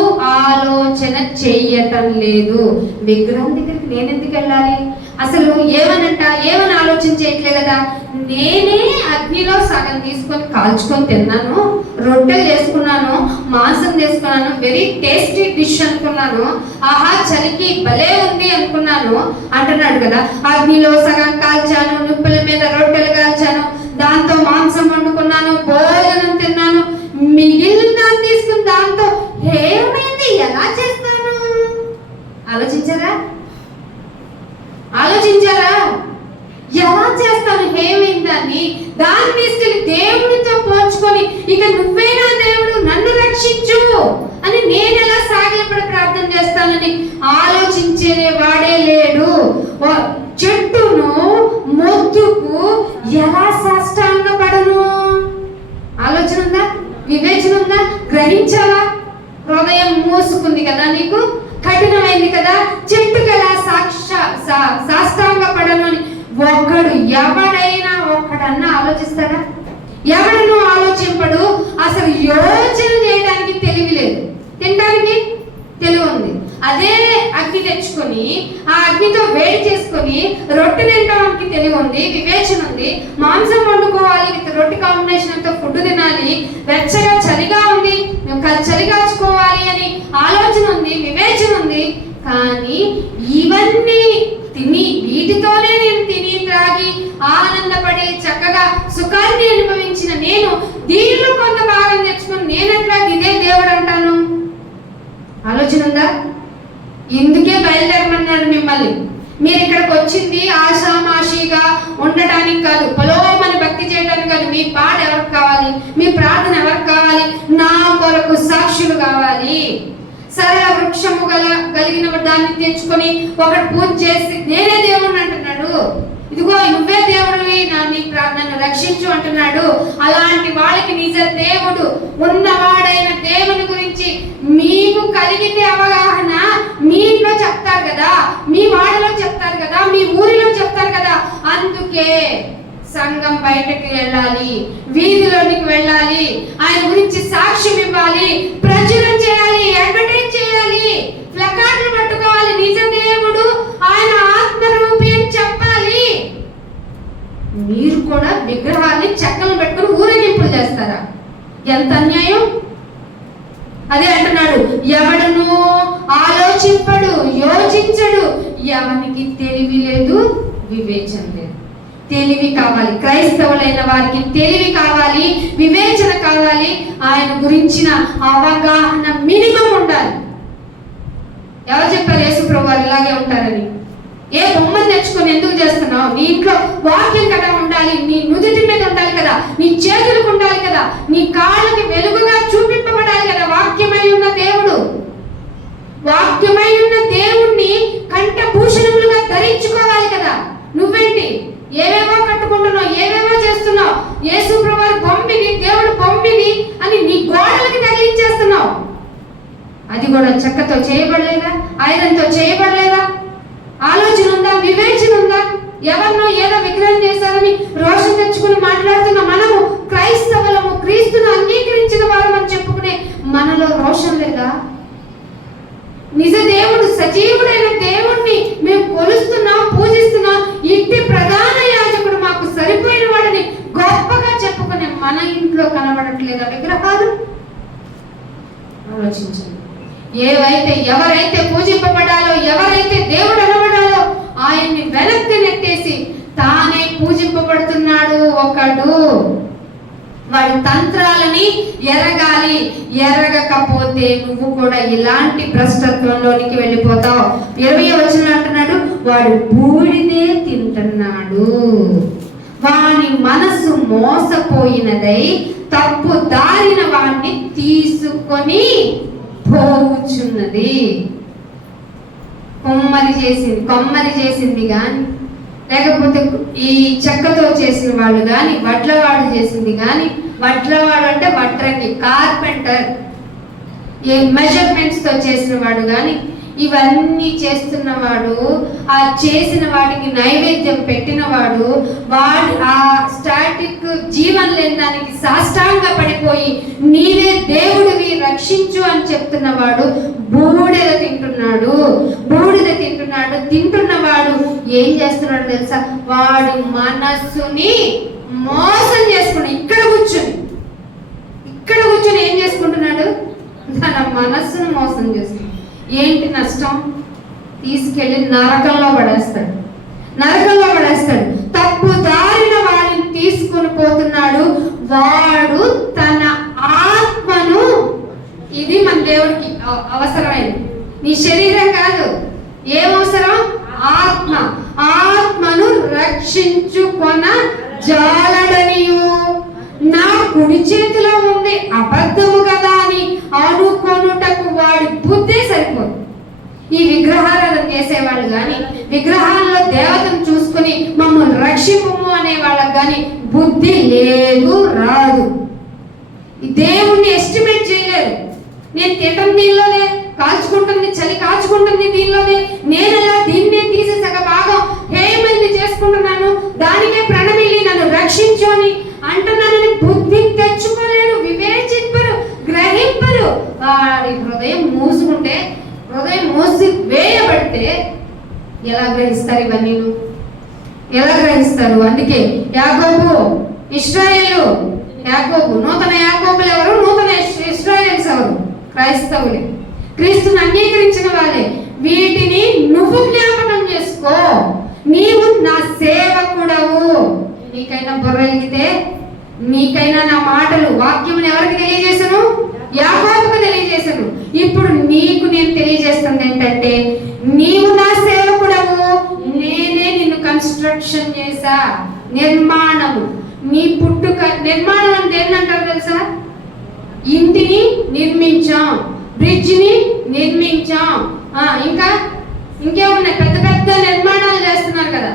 ఆలోచన చెయ్యటం లేదు. విగ్రహం దగ్గరికి నేను ఎందుకు వెళ్ళాలి? అసలు ఏమని ఆలోచన చేయట్లేదు కదా. నేనే అగ్నిలో సగం తీసుకొని కాల్చుకొని తిన్నాను, రొట్టెలు చేసుకున్నాను, మాంసం చేసుకున్నాను, వెరీ టేస్టీ డిష్ అనుకున్నాను, ఆహా చలికి భలే ఉంది అనుకున్నాను అంటున్నాడు కదా. అగ్నిలో సగం కాల్చాను, నిప్పుల మీద రొట్టెలు కాల్చాను, దాంతో మాంసం వండుకున్నాను, భోజనం తిన్నాను, మిగిలిన దాన్ని తీసుకుని దాంతో ఏమైంది, ఎలా చేస్తాను? ఆలోచించారా? ఎలా చేస్తాను ఏమైందని? దాన్ని తీసుకెళ్ళి దేవుడితో పోల్చుకొని ఇక నువ్వే నా దేవుడు, నన్ను రక్షించు అని నేను ఎలా సాగిలపడి ప్రార్థన చేస్తానని ఆలోచించే వాడే లేడు. చెట్టును మొద్దుకు ఎలా సాష్టాంగపడను? ఆలోచన ఉందా? వివేచన ఉందా? గ్రహించావా? హృదయం మూసుకుంది కదా, నీకు కఠినమైంది కదా. చెట్టుకు ఎలా సాష్టాంగపడను అని ఎవడైనా ఒక్కడన్నా ఆలోచిస్తాడా? ఎవడను ఆలోచింపడు. అసలు యోచన చేయడానికి తెలివి లేదు, తినడానికి తెలివి ఉంది. అదే అగ్ని తెచ్చుకొని ఆ అగ్నితో వేడి చేసుకొని రొట్టె తినడానికి తెలివి ఉంది, వివేచన ఉంది. మాంసం వండుకోవాలి, విత్ రొట్టె కాంబినేషన్ అంతా ఫుడ్ తినాలి, వెచ్చగా చలిగా ఉంది, చలి కాచుకోవాలి అని ఆలోచన ఉంది, వివేచన ఉంది. కానీ ఇవన్నీ తిని, వీటితోనే నేను తిని త్రాగి ఆనందపడి చక్కగా సుఖాన్ని అనుభవించిన నేను దీనిలో కొంత భాగం తెచ్చుకొని నేనెట్లా ఇదే దేవుడు అంటాను? ఆలోచన ఉందా? ఇందుకే బయలుదేరమన్నాడు మిమ్మల్ని. మీరు ఇక్కడికి వచ్చింది ఆషామాషిగా ఉండటానికి కాదు, పొలోమని భక్తి చేయడానికి కాదు. మీ పాట ఎవరికి కావాలి? మీ ప్రార్థన ఎవరికి కావాలి? నా కొరకు సాక్షులు కావాలి. సరళ వృక్షము కలిగిన దాన్ని తెచ్చుకొని ఒకటి పూజ చేసి నేనే దేవుడు అంటున్నాడు. ఇదిగో నువ్వే దేవుడివి, నన్ను రక్షించు అంటున్నాడు. అలాంటి వాళ్ళకి నిజ దేవుడు ఉన్నవాడైన దేవుని గురించి మీకు కలిగితే అవగాహన మీ ఇంట్లో చెప్తారు కదా, మీ వాడలో చెప్తారు కదా, మీ ఊరిలో చెప్తారు కదా. అందుకే సంఘం బయటకు వెళ్ళాలి, వీధిలోనికి వెళ్ళాలి, ఆయన గురించి సాక్ష్యం ఇవ్వాలి, ప్రచురణ చేయాలి, అడ్వర్టైజ్ చేయాలి, ప్లకార్డులు పట్టుకోవాలి. నిజ దేవుడు ఆయన ఆత్మరూపి అని చెప్పాలి. మీరు కూడా విగ్రహాన్ని చెక్కలు పెట్టుకుని ఊరేగింపులు చేస్తారా? ఎంత అన్యాయం! అదే అంటున్నాడు, ఎవడను ఆలోచింపడు, యోచించడు. ఎవనికి తెలివి లేదు, వివేచన లేదు. తెలివి కావాలి. క్రైస్తవులైన వారికి తెలివి కావాలి, వివేచన కావాలి, ఆయన గురించిన అవగాహన మినిమం ఉండాలి. ఎవరు చెప్పారు యేసు ప్రభు వారు ఇలాగే ఉంటారని? ఏ బొమ్మను తెచ్చుకొని ఎందుకు చేస్తున్నావు? నీ ఇంట్లో వాక్యం కదా ఉండాలి, నీ నుదుటి మీద ఉండాలి కదా, నీ చేతులకు ఉండాలి కదా, నీ కాళ్ళకి వెలుగుగా చూపింపబడాలి కదా. వాక్యమై ఉన్న దేవుడు, వాక్యమై ఉన్న దేవుణ్ణి కంఠభూషణములుగా ధరించుకోవాలి కదా. నువ్వేంటి ఏవేవో కట్టుకుంటున్నావు, ఏవేవో చేస్తున్నావు? యేసు ప్రభువు బొమ్మిది, దేవుడు బొమ్మిది అని నీ గోడలకి తగిలించేస్తున్నావు. అది కూడా చెక్కతో చేయబడలేదా? ఐరన్తో చేయబడలేదా? ఆలోచన ఉందా? వివేచన ఉందా? ఎవరినో ఏదో విగ్రహం చేశారని రోషం తెచ్చుకుని మాట్లాడుతున్న మనము క్రైస్తవులము, క్రీస్తును అంగీకరించిన వారు అని చెప్పుకునే మనలో రోషం లేదా? నిజ దేవుడు, సజీవుడైన దేవుణ్ణి మేము కొలుస్తున్నాం, పూజిస్తున్నాం. ఇంటి ప్రధాన యాజకుడు మాకు సరిపోయిన వాడని గొప్పగా చెప్పుకునే మన ఇంట్లో కనబడట్లేదా విగ్రహాలు? ఆలోచించండి. ఎవరైతే పూజింపబడాలో, ఎవరైతే దేవుడు అనబడాలో ఆయన్ని వెనక్కి నెట్టేసి తానే పూజింపబడుతున్నాడు ఒకడు. వాడి తంత్రాలని ఎరగాలి. ఎరగకపోతే నువ్వు కూడా ఇలాంటి భ్రష్టత్వంలోనికి వెళ్ళిపోతావు. 20వ వచనం అంటున్నాడు, వాడు బూడిదే తింటున్నాడు, వాని మనసు మోసపోయినదై తప్పు దారిన వాడిని తీసుకొని పోవుచున్నది. కొమ్మరి చేసింది గాని, లేకపోతే ఈ చెక్కతో చేసిన వాళ్ళు కానీ, వడ్లవాడు చేసింది కానీ, వడ్లవాడు అంటే వడ్రంగి, కార్పెంటర్, ఏ మెజర్మెంట్స్ తో చేసిన వాడు కానీ, ఇవన్నీ చేస్తున్నవాడు, ఆ చేసిన వాటికి నైవేద్యం పెట్టినవాడు, వాడు ఆ స్టాటిక్ జీవం లేని దానికి సాష్టాంగ పడిపోయి నీవే దేవుడివి రక్షించు అని చెప్తున్నవాడు బూడిద తింటున్నాడు. తింటున్నవాడు ఏం చేస్తున్నాడు తెలుసా? వాడి మనస్సుని మోసం చేసుకున్నాడు. ఇక్కడ కూర్చొని ఏం చేసుకుంటున్నాడు? తన మనస్సును మోసం చేస్తున్నాడు. ఏంటి నష్టం? తీసుకెళ్లి నరకంలో పడేస్తాడు. తప్పు దారిన వాడిని తీసుకొని పోతున్నాడు. వాడు తన ఆత్మను, ఇది మన దేవుడికి అవసరమైంది, నీ శరీరం కాదు. ఏం అవసరం? ఆత్మను రక్షించుకొన జాలడనియు, నా కుడి చేతిలో ఉంది అబద్ధము కదా అని అనుకొనుటకు వాడి బుద్ధి సరిపోదు. ఈ విగ్రహారాధన చేసేవాళ్ళు కానీ, విగ్రహాల్లో దేవతను చూసుకుని మమ్మల్ని రక్షిపము అనే వాళ్ళకి కానీ బుద్ధి లేదు, రాదు. దేవుణ్ణి ఎస్టిమేట్ చేయలేరు. నేను తినటం దీనిలోనే, కాల్చుకుంటుంది చలి కాల్చుకుంటుంది దీనిలోనే, నేను ఎలా దీన్నే తీసి సగ భాగం ఏమైంది చేసుకుంటున్నాను, దానికే ప్రణమిల్లి నన్ను రక్షించు అని అంటున్నానని బుద్ధి తెచ్చుకోలేరు, వివేచింపరు, గ్రహింపరు. వాడి హృదయం మూసి వేయబడితే ఎలా గ్రహిస్తారు? ఇవన్నీ ఎలా గ్రహిస్తారు? అందుకే యాకోబు, ఇశ్రాయేలు, యాకోబు, నూతన యాకోబులు ఎవరు? నూతన ఇశ్రాయేల్స్ ఎవరు? క్రైస్తవులే, క్రీస్తుని అంగీకరించిన వాళ్ళే. వీటిని నువ్వు జ్ఞాపకం చేసుకో. నీవు నా సేవకుడవు. నీకైనా బుర్రెలిగితే, నీకైనా నా మాటలు వాక్యమును ఎవరికి తెలియజేశాను? యాకోబుకు తెలియజేశాను. ఇప్పుడు నీకు నేను తెలియజేస్తుంది ఏంటంటే, నీవు నా సేవకుడవు, నేనే నిన్ను కన్స్ట్రక్షన్ చేశా. నిర్మాణము, నీ పుట్టుక నిర్మాణం అంటే ఏంటంటారు తెలుసా? ఇంటిని నిర్మించాం, బ్రిడ్జిని నిర్మించాం, ఇంకేమున్నాయి? పెద్ద పెద్ద నిర్మాణాలు చేస్తున్నారు కదా,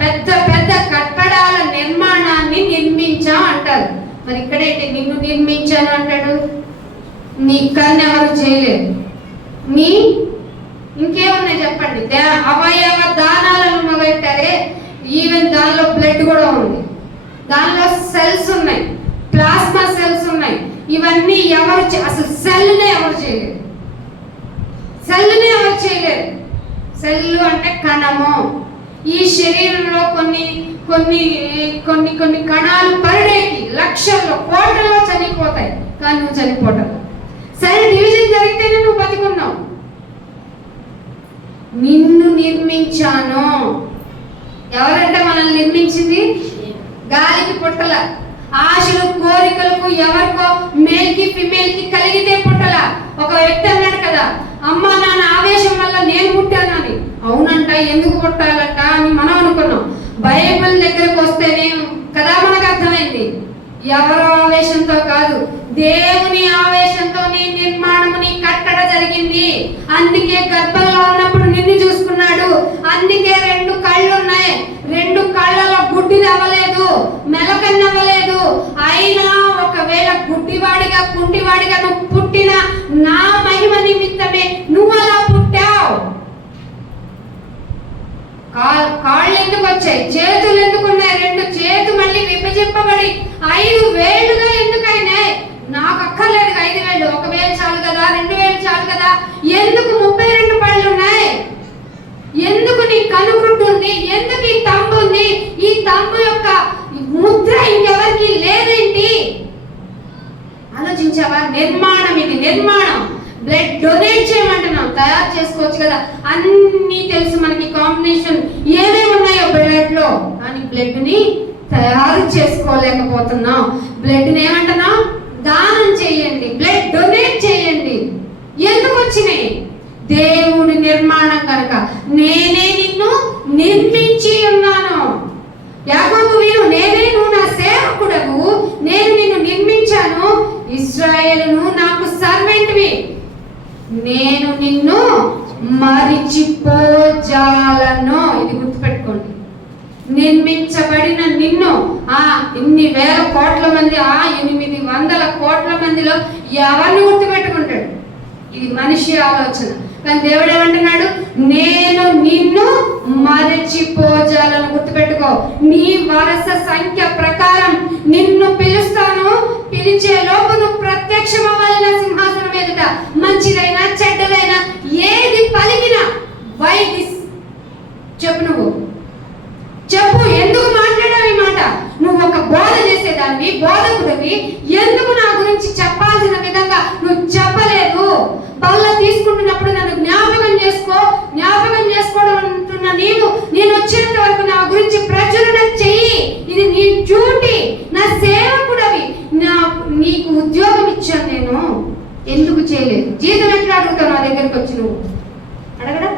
పెద్ద పెద్ద కట్టడాల నిర్మాణాన్ని నిర్మించాం అంటారు. మరి ఇక్కడైతే నిన్ను నిర్మించాను అంటాడు. నీ కన్ను ఎవరు చేయలేదు. ఇంకేమున్నాయి చెప్పండి? అవయవ దానాలను మొదలెట్టారే, ఈవెన్ దానిలో బ్లడ్ కూడా ఉంది, దానిలో సెల్స్ ఉన్నాయి, ప్లాస్మా సెల్స్ ఉన్నాయి. ఇవన్నీ ఎవరు అసలు సెల్నే ఎవరు చేయలేదు. సెల్లు అంటే కణము. ఈ శరీరంలో కొన్ని కొన్ని కొన్ని కొన్ని కణాలు పర్డేకి లక్షల్లో కోట్లలో చనిపోతాయి, కానీ నువ్వు చనిపోవటం. సెల్ డివిజన్ జరిగితేనే నువ్వు బతికున్నావు. నిన్ను నిర్మించాను. ఎవరంటే మనల్ని నిర్మించింది? గాలికి పుట్టల, ఆశలు కోరికలకు ఎవరికో మేల్కి ఫిమేల్కి కలిగితే పుట్టల. ఒక వ్యక్తి అన్నాడు కదా, అమ్మ నాన్న ఆవేశం వల్ల నేను పుట్టానని. అవునంట, ఎందుకు పుట్టాలంట అని మనం అనుకున్నాం. బైబిల్ దగ్గరకు వస్తేనే కదా మనకు అర్థమైంది. ఎవరో ఆవేశంతో కాదు, దేవుని ఆవేశంతో నీ నిర్మాణము, నీ కట్టడ జరిగింది. అందుకే గర్భంలో ఉన్నప్పుడు నిన్ను చూసుకున్నాడు. అందుకే 2 కళ్ళు ఉన్నాయి, 2 కళ్ళలో గుడ్డిది అవ్వలేదు, మెలకన్ను అవ్వలేదు. అయినా ఒకవేళ గుడ్డివాడిగా కుంటివాడిగా నువ్వు పుట్టిన నా మహిమ నిమిత్తమే నువ్వు అలా పుట్టావు. కాళ్ళు ఎందుకు వచ్చాయి? చేతులు ఎందుకున్నాయి? 2 చేతులు మళ్ళీ విభజింపబడి 5 వేలుగా ఎందుకైనాయి? నాకు అక్కర్లేదు 5 వేలు, 1 వేలు చాలు కదా, 2 వేలు చాలు కదా. ఎందుకు 32 పళ్ళు ఉన్నాయి? ఎందుకు నీ కనుగుడ్డు ఉంది? ఎందుకు ఈ తంబు ఉంది? ఈ తంబు యొక్క ముద్ర ఇంకెవరికి లేదేంటి? ఆలోచించావా? నిర్మాణం, ఇది నిర్మాణం. బ్లడ్ డొనేట్ చేయమంటున్నాం, తయారు చేసుకోవచ్చు కదా. అన్నీ తెలుసు మనకి, కాంబినేషన్ ఏమేమి ఉన్నాయో బ్లడ్ లో, కానీ బ్లడ్ ని తయారు చేసుకోలేకపోతున్నాం. బ్లడ్ ని ఏమంటున్నాం? దానం చేయండి, బ్లడ్ డొనేట్ చేయండి. ఎందుకు వచ్చినాయి? దేవుడి నిర్మాణం కనుక. నేనే నిన్ను నిర్మించి ఉన్నాను. యాకోబు విను, నేనే నువ్వు నా సేవకుడవు, నేను నిన్ను నిర్మించాను. ఇశ్రాయేలును నాకు సర్వెంట్వి, నేను నిన్ను మరిచిపోజాలను. ఇది గుర్తుపెట్టుకోండి. నిర్మించబడిన నిన్ను ఇన్ని వేల కోట్ల మంది, 800 కోట్ల మందిలో ఎవరిని గుర్తుపెట్టుకుంటాడు? ఇది మనిషి ఆలోచన. కానీ దేవుడు ఏమంటున్నాడు, నేను నిన్ను మరచిపోజాలను. గుర్తుపెట్టుకో, నీ వరస సంఖ్య ప్రకారం నిన్ను పిలుస్తాను. పిలిచే లోపు నువ్వు ప్రత్యక్షమవ్వాలి నా సింహాసనం ఎదుట. మంచిదైనా చెడ్డదైనా ఏది పలికినా వై దిస్ చెప్పు, నువ్వు చెప్పు, ఎందుకు మాట్లాడావు ఈ మాట? నువ్వు ఒక బోధ చేసేదాన్ని, బోధకుడివి, ఎందుకు నా గురించి చెప్పాల్సిన విధంగా నువ్వు చెప్పలేదు? బల్ల తీసుకుంటున్నప్పుడు నన్ను జ్ఞాపకం చేసుకో, జ్ఞాపకం చేసుకోవడం అంటున్న నీవు నేను వచ్చేంత వరకు నా గురించి ప్రచురణ చెయ్యి. ఇది నీ డ్యూటీ, నా సేవకుడవి, నీకు ఉద్యోగం ఇచ్చాను, నేను ఎందుకు చేయలేదు? జీతం ఎట్లా అడుగుతావు నా దగ్గరికి వచ్చి? నువ్వు అడగడం.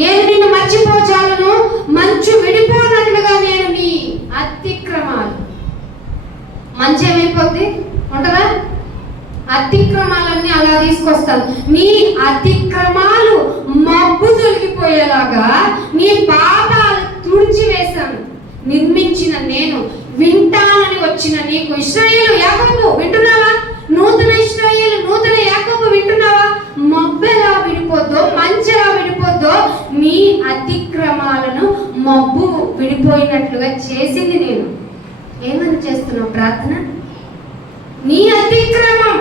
నేను నిన్ను మర్చిపోచాలను, మంచు విడిపోనట్లుగా నేను నీ అతిక్రమాలు. మంచి ఏమైపోద్ది ఉంటదా? అతిక్రమాలన్నీ అలా తీసుకొస్తాను. నీ అతిక్రమాలు మబ్బు తొలగిపోయేలాగా నీ పాపాలు తుడిచివేశాను. నిర్మించిన నేను, వింటానని వచ్చిన నీకు. ఇశ్రాయేలు, యాకోబు వింటున్నావా? నూతన ఇశ్రాయేలు, నూతన యాకోబు వింటున్నావా? మబ్బు ఎలా విడిపోద్దో, మంచు ఎలా విడిపోద్దో, నీ అతిక్రమాలను మబ్బు విడిపోయినట్లుగా చేసింది నేను. ఏమని చేస్తున్నావు ప్రార్థన? నీ అతిక్రమం,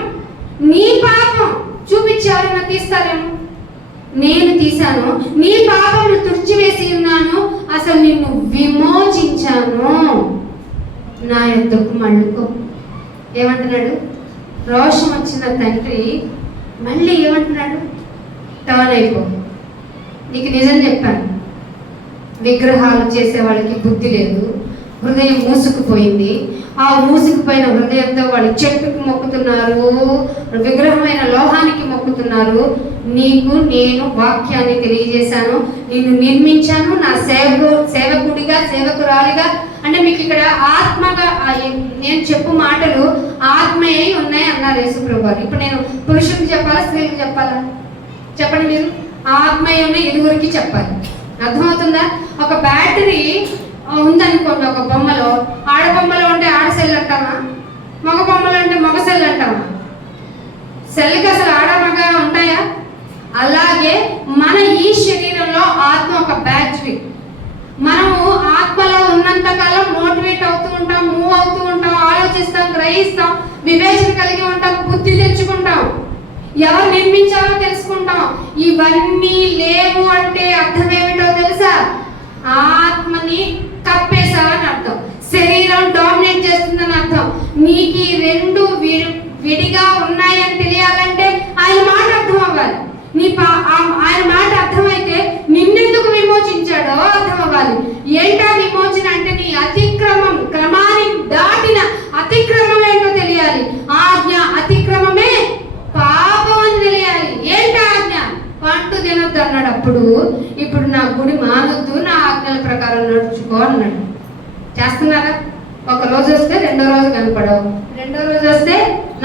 నీ పాపం చూపించి ఎవరైనా తీస్తారేమో. నేను తీశాను, నీ పాపమును తుడిచివేసి ఉన్నాను, అసలు నిన్ను విమోచించాను. నా యొద్దకు మళ్ళుకో. ఏమంటున్నాడు? రోషం వచ్చిన తండ్రి మళ్ళీ ఏమంటున్నాడు? టర్న్ అయిపో. నీకు నిజం చెప్పాను, విగ్రహాలు చేసే వాళ్ళకి బుద్ధి లేదు, హృదయం మూసుకుపోయింది. ఆ మూసుకుపోయిన హృదయంతో వాళ్ళు చెట్టుకు మొక్కుతున్నారు, విగ్రహమైన లోహానికి మొక్కుతున్నారు. నీకు నేను వాక్యాన్ని తెలియజేశాను, నిన్ను నిర్మించాను, నా సేవకుడిగా, సేవకురాలిగా. అంటే మీకు ఇక్కడ ఆత్మగా నేను చెప్పు మాటలు ఆత్మయ్యి ఉన్నాయి అన్నారు యేసుప్రభు గారు. ఇప్పుడు నేను పురుషులకు చెప్పాలా, స్త్రీలకు చెప్పాలా? చెప్పండి మీరు. ఆత్మయ్య ఉన్న ఇరువురికి చెప్పాలి. అర్థమవుతుందా? ఒక బ్యాటరీ ఉందనుకోండి, ఒక బొమ్మలో, ఆడ బొమ్మలో ఉంటే ఆడ సెల్ అంటామా, మగ బొమ్మలో అంటే మగ సెల్ అంటామా? సెల్కి అసలు ఆడ మగ ఉంటాయా? అలాగే మన ఈ శరీరంలో ఆత్మ ఒక బ్యాటరీ. మనము ఆత్మలో ఉన్నంత కాలం మోటివేట్ అవుతూ ఉంటాం, మూవ్ అవుతూ ఉంటాం, ఆలోచిస్తాం, గ్రహిస్తాం, వివేచన కలిగి ఉంటాం, బుద్ధి తెచ్చుకుంటాం, ఎవరు నిర్మించాలో తెలుసుకుంటాం. ఇవన్నీ లేవు అంటే అర్థం ఏమిటో తెలుసా? ఆత్మని కప్పేసా అని అర్థం. శరీరం డామినేట్ చేస్తుందని అర్థం. నీకు ఈ రెండు విడిగా ఉన్నాయని తెలియాలంటే ఆయన మాట అర్థం అవ్వాలి. ఆయన మాట అర్థమైతే నిన్నెందుకు విమోచించాడో అర్థం అవ్వాలి. ఏంటా విమోచన అంటే నీ అతిక్రమం, క్రమాన్ని దాటిన అతిక్రమం ఏంటో తెలియాలి. ఆజ్ఞ అతిక్రమమే పాపం అని తెలియాలి. ఏంటా ఆజ్ఞ? పండు తినొద్దు అన్నాడు అప్పుడు. ఇప్పుడు నా గుడి మానొద్దు, నా ఆజ్ఞల ప్రకారం నడుచుకో అన్నాడు. చేస్తున్నారా? ఒక రోజు వస్తే రెండో రోజు కనపడవు, రెండో రోజు వస్తే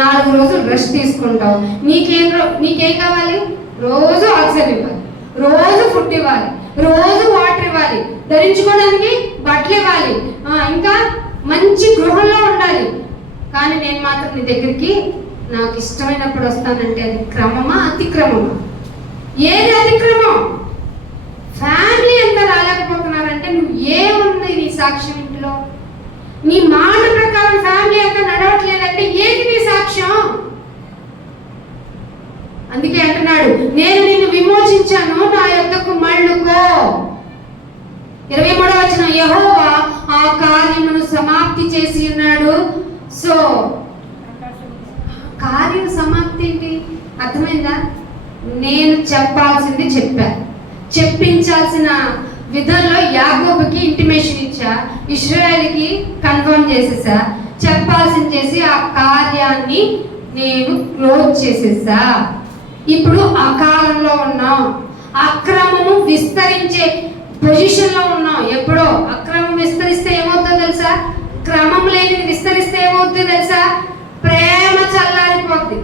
4 రోజులు రెస్ట్ తీసుకుంటావు. నీకేం కావాలి? రోజు ఆక్సిజన్ ఇవ్వాలి, రోజు ఫుడ్ ఇవ్వాలి, రోజు వాటర్ ఇవ్వాలి, ధరించుకోవడానికి బట్టలు ఇవ్వాలి, ఇంకా మంచి గృహంలో ఉండాలి. కానీ నేను మాత్రం నీ దగ్గరికి నాకు ఇష్టమైనప్పుడు వస్తానంటే అది క్రమమా, అతిక్రమమా? ఏది అతిక్రమం? ఫ్యామిలీ ఎంత రాలేకపోతున్నారంటే నువ్వు ఏముంది నీ సాక్ష్యం ఇంట్లో? నీ మాట ప్రకారం ఫ్యామిలీ అంతా నడవట్లేదంటే ఏంటి నీ సాక్ష్యం? అందుకే అంటున్నాడు, నేను నిన్ను విమోచించాను, నా యొద్దకు మళ్ళుకో. 23వ వచనం, యెహోవా ఆ కార్యమును సమాప్తి చేసి ఉన్నాడు. సో కార్యం సమాప్తి ఏంటి? అర్థమైందా? నేను చెప్పాల్సింది చెప్పా, చెప్పించాల్సిన విధంలో యాకోబుకి ఇంటిమేషన్ ఇచ్చా, ఇశ్రాయేలుకి కన్ఫర్మ్ చేసేసా, చెప్పాల్సింది చేసి ఆ కార్యాన్ని నేను క్లోజ్ చేసేసా. ఇప్పుడు అకాలంలో ఉన్నాం, అక్రమము విస్తరించే పొజిషన్లో ఉన్నాం. ఎప్పుడో అక్రమం విస్తరిస్తే ఏమవుతుందో తెలుసా? క్రమం లేనిది విస్తరిస్తే ఏమవుతుందో తెలుసా? ప్రేమ చల్లారిపోద్ది.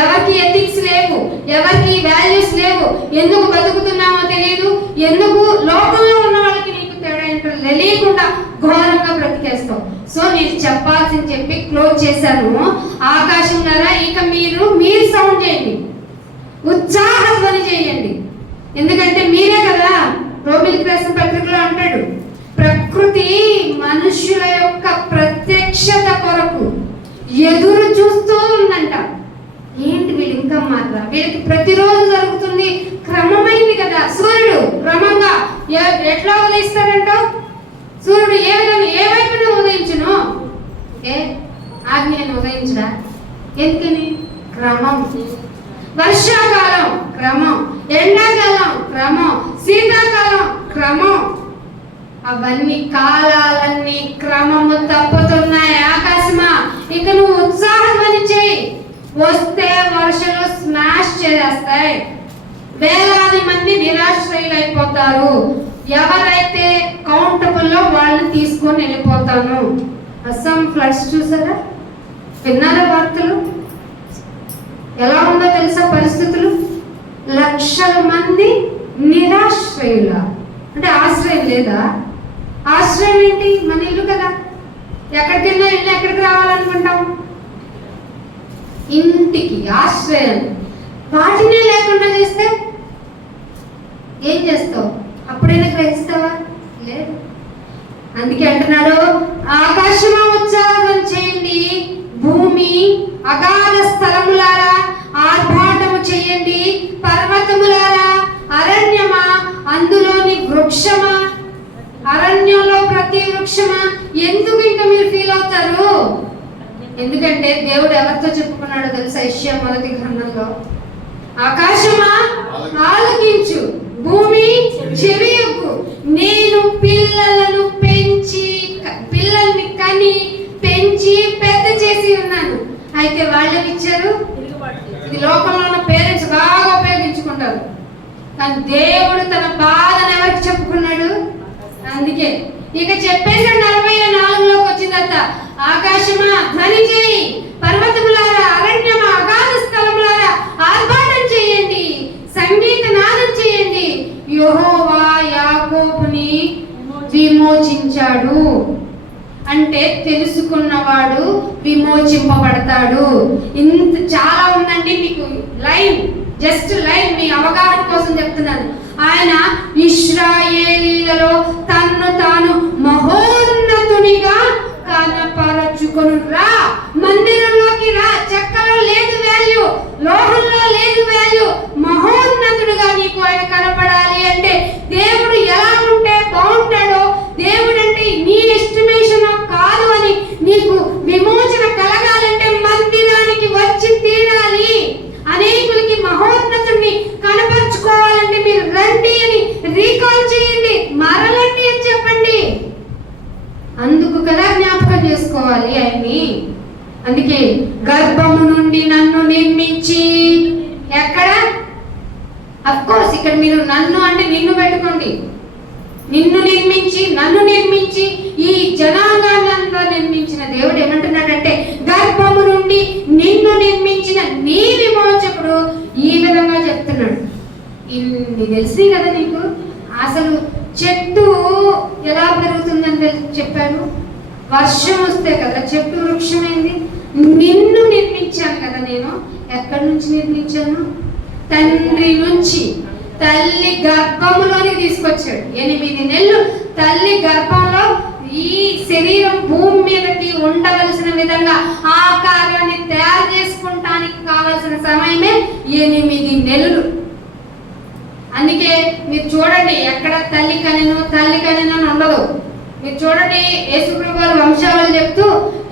ఎవరికి ఎథిక్స్ లేవు, ఎవరికి వాల్యూస్ లేవు, ఎందుకు బతుకుతున్నామో తెలియదు, ఎందుకు లోకంలో ఉన్న వాళ్ళకి నీకు తేడా ఏంటో తెలియకుండా ఘోరంగా బ్రతికేస్తావు. సో నేను చెప్పాల్సింది చెప్పి క్లోజ్ చేశాను. ఆకాశం ద్వారా ఇక మీరు సౌండ్ చేయండి. ఉత్సాహధ్వని చేయండి. ఎందుకంటే మీరే కదా రోమిలికి రాసిన పత్రికలో అంటాడు, ప్రకృతి మనుషుల యొక్క ప్రత్యక్షత కొరకు ఎదురు చూస్తూ ఉందంట. ఏంటి వీళ్ళు ఇంకా మాత్రం వీళ్ళకి ప్రతిరోజు జరుగుతుంది, క్రమమైంది కదా. సూర్యుడు క్రమంగా ఎట్లా ఉదయిస్తాడంటావు? సూర్యుడు ఏ విధంగా ఏ వైపున ఉదయించును? ఆగ్నేయాన్ని ఉదయించడా? ఎందుకని? క్రమం. వర్షాకాలం క్రమం, ఎండాకాలం క్రమం, శీతాకాలం క్రమం. అవన్నీ కాలాలన్నీ క్రమము తప్పుతున్నాయి. ఆకాశమా ఇక నువ్వు ఉత్సాహధ్వని చేయి. వస్తే వర్షాలు స్మాష్ చేస్తాయి. వేలాది మంది నిరాశ్రయులైపోతారు. ఎవరైతే కౌంటబుల్లో వాళ్ళని తీసుకొని వెళ్ళిపోతాను. అస్సాం ఫ్లడ్స్ చూసారా? విన్నారా వార్తలు? ఎలా ఉందో తెలుసా పరిస్థితులు? లక్షల మంది నిరాశ్రయుల. అంటే ఆశ్రయం లేదా? ఆశ్రయం ఏంటి? మన ఇల్లు కదా. ఎక్కడికైనా ఇల్లు ఎక్కడికి రావాలనుకుంటాం? ఇంటికి ఆశ్రయం. వాటినే లేకుండా చేస్తే ఏం చేస్తావు? అప్పుడైనా గ్రహిస్తావా? లేదు. అందుకే అంటున్నాడు, ఆకాశమా ఉత్సాహం చేయండి, భూమి అగాధ స్థలములారా ఆర్భాటము చేయండి, పర్వతములారా అరణ్యమా అందులోని వృక్షమా, అరణ్యంలో ప్రతి వృక్షమా. ఎందుకు ఇంకా మీరు ఫీల్ అవుతారు? ఎందుకంటే దేవుడు ఎవరితో చెప్పుకున్నాడో తెలుసా? యెషయా మొదటి గ్రంథంలో, ఆకాశమా ఆలకించు, భూమి చెవియొగ్గు, నేను పిల్లలను పెంచి పిల్లల్ని కని పెంచి పెద్ద చేసి ఉన్నాను. అయితే వాళ్ళని ఇచ్చారు. ఇది లోకంలో ఉన్న పేరెంట్స్ బాగా ఉపయోగించుకుంటారు, కానీ దేవుడు తన బాధను ఎవరికి చెప్పుకున్నాడు? అందుకే ఇక చెప్పేసాడు 44లోకి వచ్చిన తర్వాత, ఆకాశమా ధ్వని చేయి, పర్వతములారా అరణ్యమా అగాధ స్థలములారా ఆర్భాటం చేయండి, సంగీత నాదం చేయండి. యెహోవా యాకోబుని విమోచించాడు. అంటే తెలుసుకున్నవాడు విమోచింపబడతాడు. ఇంత చాలా ఉందండి. మీకు లైవ్, జస్ట్ లైవ్ మీ అవగాహన కోసం చెప్తున్నాను. ఆయన ఇశ్రాయేలీలలో తన్ను తాను మహోన్నతునిగా కనపరచుకొను. రా మందిరంలోకి రా. చెక్కలో లేదు వాల్యూ, లోహంలో లేదు వాల్యూ. మహోన్నతుడుగా నీకు ఆయన కనపడాలి అంటే దేవుడు ఎలా ఉంటే బాగుంటాడో, దేవుడు అంటే నీ ఎస్టిమేషన్ కాదు అని నీకు విమోచన కలగాలంటే మందిరానికి వచ్చి తీరాలి. అనేకులకి మహోన్నతుడిని కనపరుచుకోవాలంటే మీరు రండి అని రీకాల్ చేయండి, మరలండి అని చెప్పండి. అందుకు కదా జ్ఞాపకం చేసుకోవాలి ఆయన్ని. అందుకే గర్భము నుండి నన్ను నిర్మించి, ఎక్కడ? అఫ్కోర్స్ ఇక్కడ మీరు నన్ను అంటే నిన్ను పెట్టుకోండి. నిన్ను నిర్మించి, నన్ను నిర్మించి, ఈ జనాంగాన్నంతా నిర్మించిన దేవుడు ఏమంటున్నాడంటే, గర్భము నుండి నిన్ను నిర్మించిన నీ విమోచకుడు ఈ విధంగా చెప్తున్నాడు. ఇన్ని తెలిసి కదా నీకు. అసలు చెట్టు ఎలా పెరుగుతుందని చెప్పాను. వర్షం వస్తే కదా చెట్టు వృక్షమైంది. నిన్ను నిర్మించాను కదా నేను. ఎక్కడి నుంచి నిర్మించాను? తండ్రి నుంచి, తల్లి గర్భంలోకి తీసుకొచ్చాడు. 8 నెలలు తల్లి గర్భంలో ఈ శరీరం భూమి మీదకి ఉండవలసిన విధంగా ఆకారాన్ని తయారు చేసుకుంటానికి కావలసిన సమయమే 8 నెలలు. అందుకే మీరు చూడండి, ఎక్కడ తల్లి కనిను ఉండదు. మీరు చూడండి, యేసుప్రభు వారు వంశావళి చెప్తూ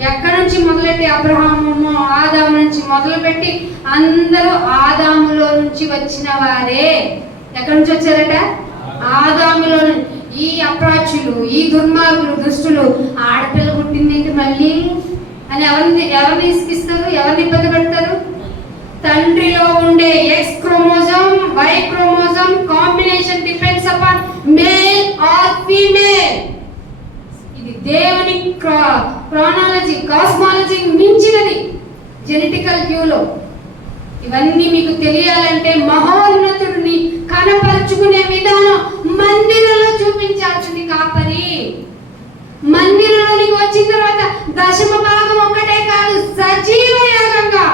ఎక్కడి నుంచి మొదలెట్టి అబ్రహాము ఆదాము నుంచి మొదలుపెట్టి అందరూ ఆదాములో నుంచి వచ్చిన వారే. ఎక్కడి నుంచి వచ్చారట? ఆదాములో. ఈ అప్రాచులు, ఈ దుర్మార్గులు, దుష్టులు ఆడపిల్ల పుట్టిందేంటి మళ్ళీ అని ఎవరిని ఇసుకిస్తారు? ఎవరిని ఇబ్బంది పెడతారు? తండ్రిలో ఉండే X chromosome why chromosome combination depends upon male or female. ఇది దేవుని క్రోనాలజీ, కాస్మాలజీ మించినది జెనెటికల్ వ్యూలో. ఇవన్నీ మీకు తెలియాలంటే మహోన్నతుడిని కనపరుచుకునే విధానం మందిరంలో చూపించాల్సింది కాపరి. మందిరంలోనికి వచ్చిన తర్వాత దశమ భాగం ఒక్కటే కాదు, సజీవ యాగంగా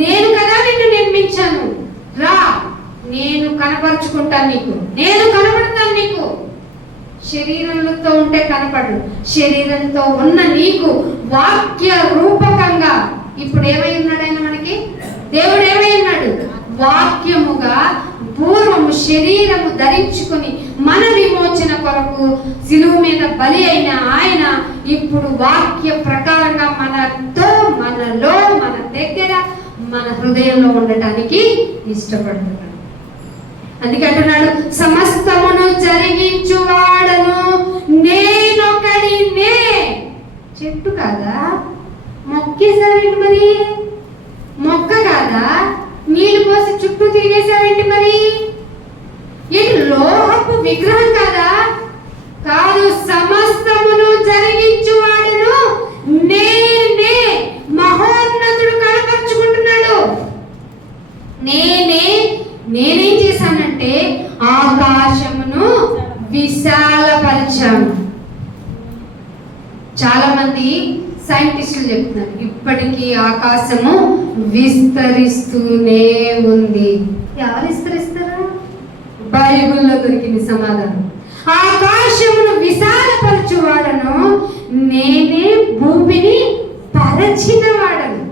నేను కదా నిన్ను నిర్మించాను, కనపరుచుకుంటాను నీకు, నేను కనపడతాను నీకు. శరీరంతో ఉంటే కనపడు, శరీరంతో ఉన్న నీకు వాక్య రూపకంగా ఇప్పుడు ఏమై ఉన్నాడు ఆయన మనకి? దేవుడు ఏమై ఉన్నాడు? వాక్యముగా పూర్వము శరీరము ధరించుకొని మన విమోచన కొరకు సిలువ మీద బలి అయిన ఆయన ఇప్పుడు వాక్య ప్రకారంగా మనతో, మనలో, మన దగ్గర, మన హృదయంలో ఉండటానికి ఇష్టపడుతున్నాడు. అందుకే అంటున్నాడు, సమస్తమును జరిగించువాడను నేనొకడినే. చెట్టు కాదా? మొక్కేసావేంటి మరి? మొక్క కాదా? నీళ్లు పోసి చుట్టూ తిరిగేసావేంటి మరి? ఇది లోహపు విగ్రహం కాదా? కాదు, సమస్తమును జరిగించువాడను నేనే. మహోన్నతుడు కనపరుచుకుంటున్నాడు. నేనేం చేశానంటే ఆకాశమును విశాలపరిచాను. చాలా మంది సైంటిస్టులు చెప్తున్నారు, ఇప్పటికీ ఆకాశము విస్తరిస్తూనే ఉంది. ఎవరు విస్తరిస్తారు? బైబిల్లో దొరికింది సమాధానం. ఆకాశమును విశాలపరచువాడను నేనే, భూమిని పరచిన వాడను.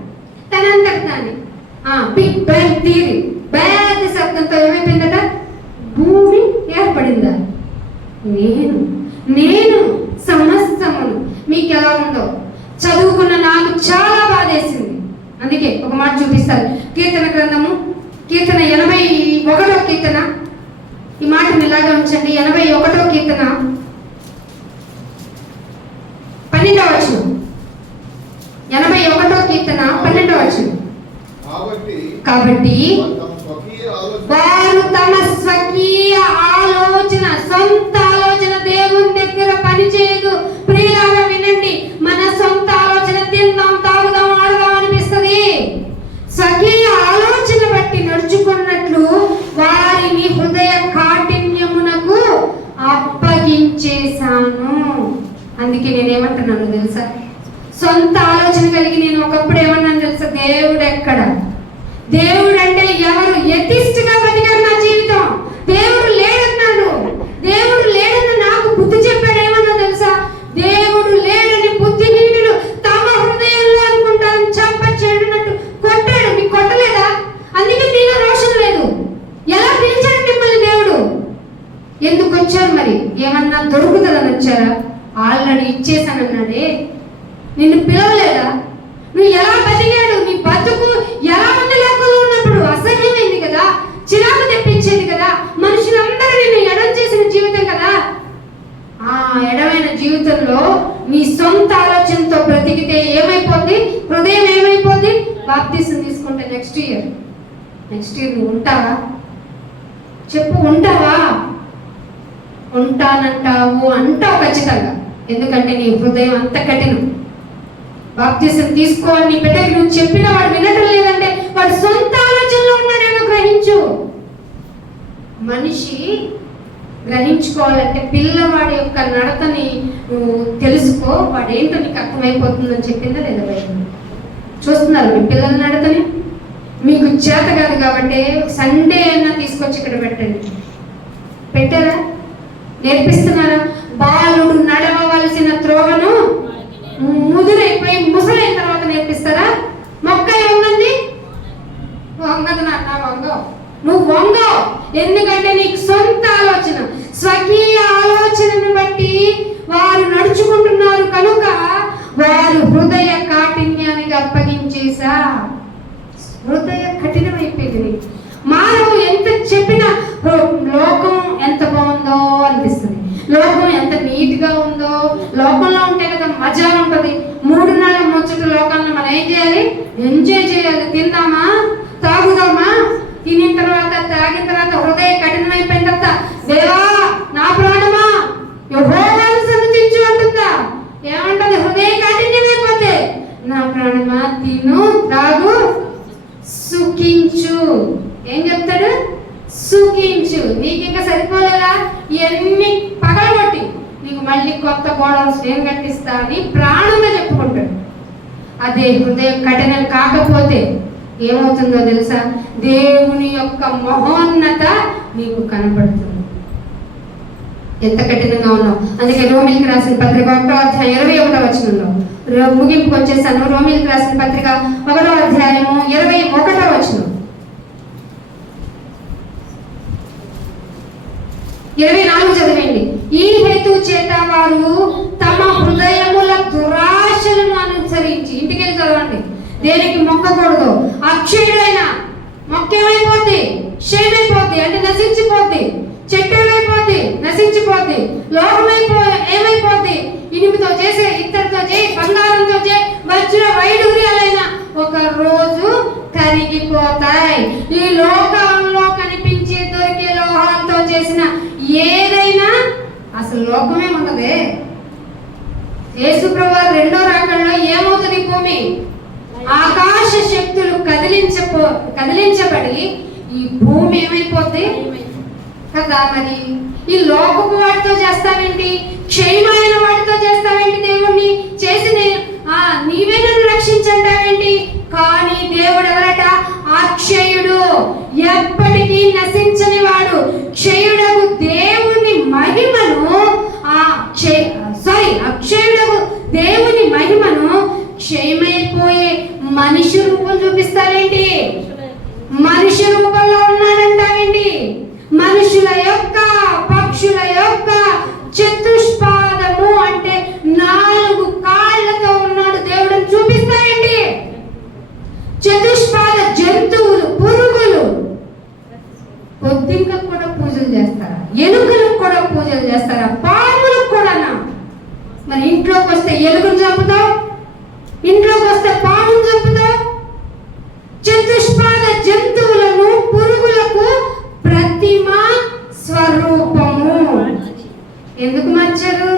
తనంతట తానే బిగ్ బ్యాంగ్ థియరీ, పెద్ద శబ్దంతో ఏమైపోయిందట? భూమి ఏర్పడిందా? నేను సమస్తమును. మీకు ఎలా ఉందో చదువుకున్న నాకు చాలా బాధేసింది. అందుకే ఒక మాట చూపిస్తారు. కీర్తన గ్రంథము, కీర్తన 81వ కీర్తన. ఈ మాటను ఇలాగే ఉంచండి. 81వ కీర్తన 12వ వచనం. 81వ కీర్తన 12వ వచనం. కాబట్టి వారు తమ స్వకీయ ఆలోచన, సొంత ఆలోచన దేవుని దగ్గర పనిచేయదు. ప్రియులారా వినండి, మన సొంత ఆలోచన తిందాం, తాగుదాం, ఆడదాం అనిపిస్తుంది. స్వకీయ ఆలోచన బట్టి నడుచుకున్నట్లు వారిని హృదయ కాఠిన్యమునకు అప్పగించేశాను. అందుకే నేనేమంటున్నాను తెలుసా? సొంత ఆలోచన కలిగి నేను ఒకప్పుడు ఏమన్నాను తెలుసా? దేవుడు ఎక్కడ? దేవుడు అంటే ఎవరు? ఎథిస్ట్ గా బతికారు నా జీవితం. దేవుడు లేడన్నాను. దేవుడు లేడని నాకు బుద్ధి చెప్పాడు. ఏమన్నా తెలుసా? దేవుడు లేడని బుద్ధిహీనులు తమ హృదయంలో అనుకుంటారు. చంప చెడునట్టు కొట్టాడు. మీకు కొట్టలేదా? అందుకే మీలో రోషం లేదు. ఎలా పిలిచాడు మిమ్మల్ని దేవుడు? ఎందుకు వచ్చారు మరి? ఏమన్నా దొరుకుతుందని వచ్చారా? ఆల్రెడీ ఇచ్చేసానన్నాడే. నిన్ను పిలవలేదా? నువ్వు ఎలా బతికాడు? నీ బతుకు ఎలా ఉంది? లోకంలో ఉన్నప్పుడు అసహ్యమైంది కదా, చిరాకు తెప్పించేది కదా, మనుషులందరూ నిన్ను ఎడం చేసిన జీవితం కదా. ఆ ఎడమైన జీవితంలో నీ సొంత ఆలోచనతో బ్రతికితే ఏమైపోద్ది? హృదయం ఏమైపోద్ది? బాప్తిసం తీసుకుంటే నెక్స్ట్ ఇయర్ నువ్వు ఉంటావా? చెప్పు, ఉంటావా? ఉంటానంటావు అంటావు ఖచ్చితంగా. ఎందుకంటే నీ హృదయం అంత కఠినం. బాప్తిసం తీసుకోవాలని నీ బిడ్డకి నువ్వు చెప్పినా వాడు వినటం లేదంటే వాడు సొంత ఆలోచనలో ఉన్నాడేమో గ్రహించు. మనిషి గ్రహించుకోవాలంటే పిల్లవాడి యొక్క నడతని నువ్వు తెలుసుకో. వాడు ఏంటో నీకు అర్థమైపోతుందని చెప్పిందా లేదా? బయట చూస్తున్నారు మీ పిల్లల నడతని. మీకు చేత కాదు కాబట్టి సండే అయినా తీసుకొచ్చి ఇక్కడ పెట్టండి. పెట్టారా? నేర్పిస్తున్నారా? బాలుడు నడవవలసిన త్రోవను ముదురైపోయి ముసలైన తర్వాత నేర్పిస్తారా? మొక్క వంగంది వంగదు నాన్న, వంగో, నువ్వు వంగో. ఎందుకంటే నీకు సొంత ఆలోచన, స్వకీయ ఆలోచనను బట్టి వారు నడుచుకుంటున్నారు కనుక వారు హృదయ కాఠిన్యానికి అప్పగించేసా. హృదయ కఠినమైపోయింది. మానవు ఎంత చెప్పినా లోకం ఎంత బాగుందో అనిపిస్తుంది. లోకం ఎంత నీట్ గా ఉందో. లోకంలో ఉంటే కదా మజా ఉంటుంది. 3 నెలల ముచ్చట లోకంలో మనం ఏం చేయాలి? ఎంజాయ్ చేయాలి. తిందామా, తాగుదామా, తినిన తర్వాత తాగిన తర్వాత హృదయ కఠినమైపోయిన తర్వాత దేవా నా ప్రాణమా యెహోవాను సన్నిధించు అంటుందా? ఏమంటది? హృదయ కాఠిన్యమైపోతే నా ప్రాణమా తిను, తాగు, సుఖించు. ఏం చెప్తాడు? సుఖించు. నీకు ఇంకా సరిపోలేదా? ఇవన్నీ పగలగొట్టి నీకు మళ్ళీ కొత్త గోడలు స్నేహం కట్టిస్తా అని ప్రాణంగా చెప్పుకుంటాడు. అదే హృదయం కఠినం కాకపోతే ఏమవుతుందో తెలుసా? దేవుని యొక్క మహోన్నత నీకు కనపడుతుంది. ఎంత కఠినంగా ఉన్నావు. అందుకే రోమిలికి రాసిన పత్రిక 1వ అధ్యాయం 21వ వచనంలో ముగింపుకు వచ్చేసాను. రోమిలికి రాసిన పత్రిక 1వ అధ్యాయము 21వ వచనం 24 చదివేయండి. ఈ హేతు చేత వారు తమ హృదయముల దురాశలను అనుసరించి, ఇంటికెళ్ళి చదవండి, దేనికి మొక్కకూడదు. అక్షయుడైన మొక్క ఏమైపోద్ది? క్షయమైపోద్ది, అంటే నశించిపోద్ది. చెట్టు ఏమైపోద్ది? నశించిపోద్ది. ఏమైపోద్ది? ఇనుముతో చేసే, ఇత్తడితో చేయి, బంగారంతో చేయి, వజ్ర వైడూర్యాలైన ఒక రోజు కరిగిపోతాయి. ఈ లోకంలో కనిపించే దొరికే లోహాలతో చేసిన ఏదైనా అసలు లోకమే ఉండదే. యేసు ప్రభువు రెండో రాకడలో ఏమవుతుంది? భూమి ఆకాశ శక్తులు కదిలించబడి ఈ భూమి ఏమైపోద్ది కదా. మరి ఈ లోకపు వాటితో చేస్తావేంటి? క్షయమైన వాటితో చేస్తావేంటి? దేవుణ్ణి చేసి నీవే నన్ను రక్షించంటావేంటి? కానీ దేవుడు ఎవరట? అక్షయుడు, ఎప్పటికీ నశించని వాడు. క్షయుడకు దేవుని మహిమను అక్షయుడకు దేవుని మహిమను క్షయమైపోయే మనిషి రూపం చూపిస్తావేంటి? మనిషి రూపంలో ఉన్నాడంటావేంటి? మనుషుల యొక్క, పక్షుల యొక్క చతుష్పాదము అంటే 4 కాళ్ళతో ఉన్నాడు దేవుడు చూపిస్తాయండి. చతుష్పాద జంతువులు, పురుగులు, పొద్దుంకకు కూడా పూజలు చేస్తారా? ఎలుకలకు కూడా పూజలు చేస్తారా? పాములకు కూడానా? మరి ఇంట్లోకి వస్తే ఎలుకను చంపుతావు, ఇంట్లోకి వస్తే పామును చంపుతావు. చతుష్పాద జంతువులను, పురుగులకు ప్రతిమ స్వరూపము. ఎందుకు మార్చారు?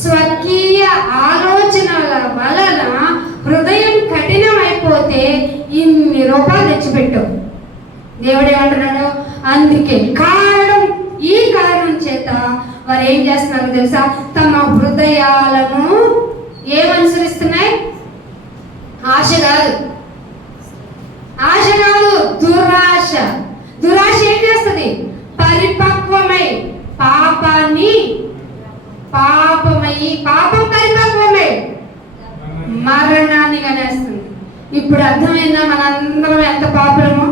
స్వకీయ ఆలోచనల వలన హృదయం కఠినమైపోతే ఇన్ని రూపాయలు తెచ్చిపెట్టావు. దేవుడు ఏమంటున్నాడు? అందుకే ఈ కారణం చేత వారు ఏం చేస్తున్నారు తెలుసా? తమ హృదయాలను ఏమనుసరిస్తున్నాయి? ఆశ కాదు, దురాశ. దురాశ ఏం చేస్తుంది? పరిపక్వమై పాపం పరిపక్వమై మరణాన్ని కనేస్తుంది. ఇప్పుడు అర్థమైందా మనందరం ఎంత పాపలమో?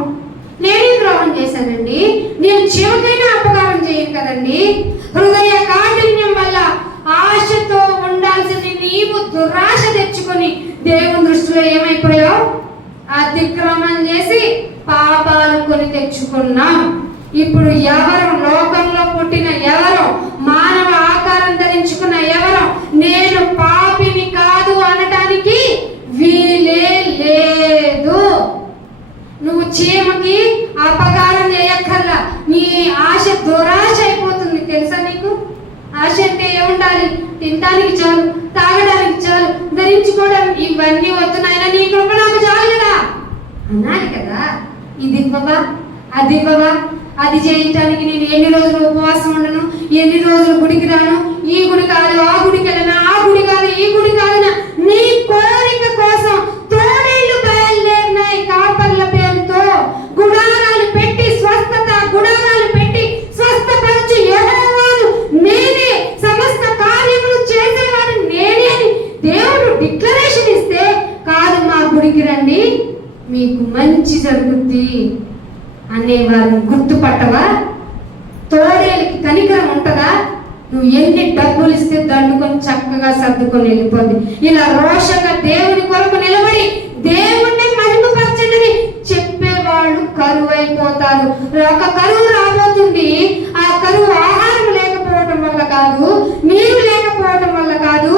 నేను ద్రోహం చేశానండి, నేను చెవికైనా అపకారం చేయను కదండి. హృదయ కాఠిన్యం వల్ల ఆశతో ఉండాల్సిన నీవు దురాశ తెచ్చుకొని దేవుని దృష్టిలో ఏమైపోయావు? అతిక్రమం చేసి పాపాలు కొని తెచ్చుకున్నాం. ఇప్పుడు ఎవరు? లోకంలో పుట్టిన ఎవరు, మానవ ఆకారం ధరించుకున్న ఎవరు నేను పాపిని కాదు అనటానికి వీలే లేదు. నువ్వు చీమకి అపకారం చేయక్కర్లా. నీ ఆశ దురాశ అయిపోతుంది. తెలుసా నీకు? ఆశ అంటే ఏముండాలి? తినడానికి చాలు, తాగడానికి చాలు, ధరించుకోవడానికి ఇవన్నీ వద్దునైనా నీ కృప నాకు చాలు కదా అన్నాడు కదా. ఇది ఇవ్వవా, అది ఇవ్వవా, అది చేయటానికి నేను ఎన్ని రోజులు ఉపవాసం ఉండను, ఎన్ని రోజులు గుడికి రాను, ఈ గుడి కాదు ఆ గుడికి వెళ్ళినా, ఆ గుడి కాదు ఈ గుడి కాదనా? నీ కోరిక కోసం తోడేళ్లు బయలుదేరినాయి కాపర్ల పేరుతో. గుడారాలు పెట్టి స్వస్థపరచు యెహోవాను నేనే, సమస్త కార్యములు చేసేవాడు నేనే అని దేవుడు డిక్లరేషన్ ఇస్తే, కాదు మా గుడికి రండి మీకు మంచి జరుగుద్ది అనేవారిని గుర్తుపట్టవా? తోడేళ్ళకి కనికరం ఉంటుందా? నువ్వు ఎన్ని డబ్బులు ఇస్తే దండుకొని చక్కగా సర్దుకొని వెళ్ళిపోద్ది. ఇలా రోషంగా దేవుని కొరకు నిలబడి దేవుణ్ణి మహిమపరచండి చెప్పేవాళ్ళు కరువైపోతారు. ఒక కరువు రాబోతుంది. ఆ కరువు ఆహారం లేకపోవడం వల్ల కాదు, నీరు లేకపోవడం వల్ల కాదు,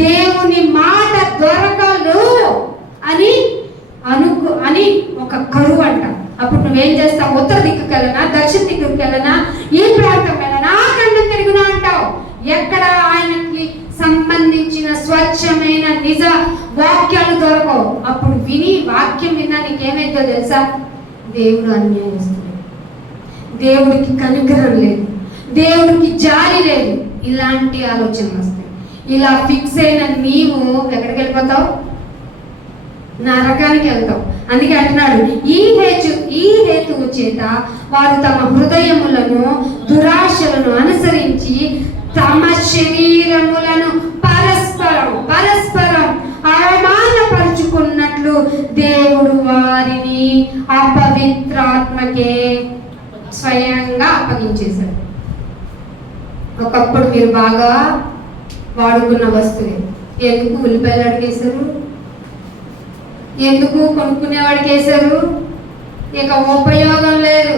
దేవుని మాట దొరకదు అని ఒక కరువు అంట. అప్పుడు నువ్వేం చేస్తావు? ఉత్తర దిక్కుకి వెళ్ళనా, దక్షిణ దిక్కుకి వెళ్ళనా, ఈ ప్రాంతం వెళ్ళనా, ఆ ఖండం తిరుగునా అంటావు. ఎక్కడ ఆయనకి సంబంధించిన స్వచ్ఛమైన నిజ వాక్యాలు దొరకవు. అప్పుడు విని వాక్యం విన్నా నీకేమైందో తెలుసా? దేవుడు అన్యాయస్తుడు, దేవుడికి కనికరం లేదు, దేవుడికి జాలి లేదు. ఇలాంటి ఆలోచనలు వస్తాయి. ఇలా ఫిక్స్ అయిన నీవు ఎక్కడికి వెళ్ళిపోతావు? నరకానికి వెళ్తావు. అందుకే అంటున్నాడు ఈ హేతువు చేత వారు తమ హృదయములను దురాశలను అనుసరించి తమ శరీరములను పరస్పరం అవమానపరుచుకున్నట్లు దేవుడు వారిని అపవిత్రాత్మకే స్వయంగా అప్పగించేశారు. ఒకప్పుడు మీరు బాగా వాడుకున్న వస్తువు ఎందుకు ఉల్లిపాయలు అడిగేశారు? ఎందుకు కొనుక్కునేవాడికి వేశారు? ఇక ఉపయోగం లేదు.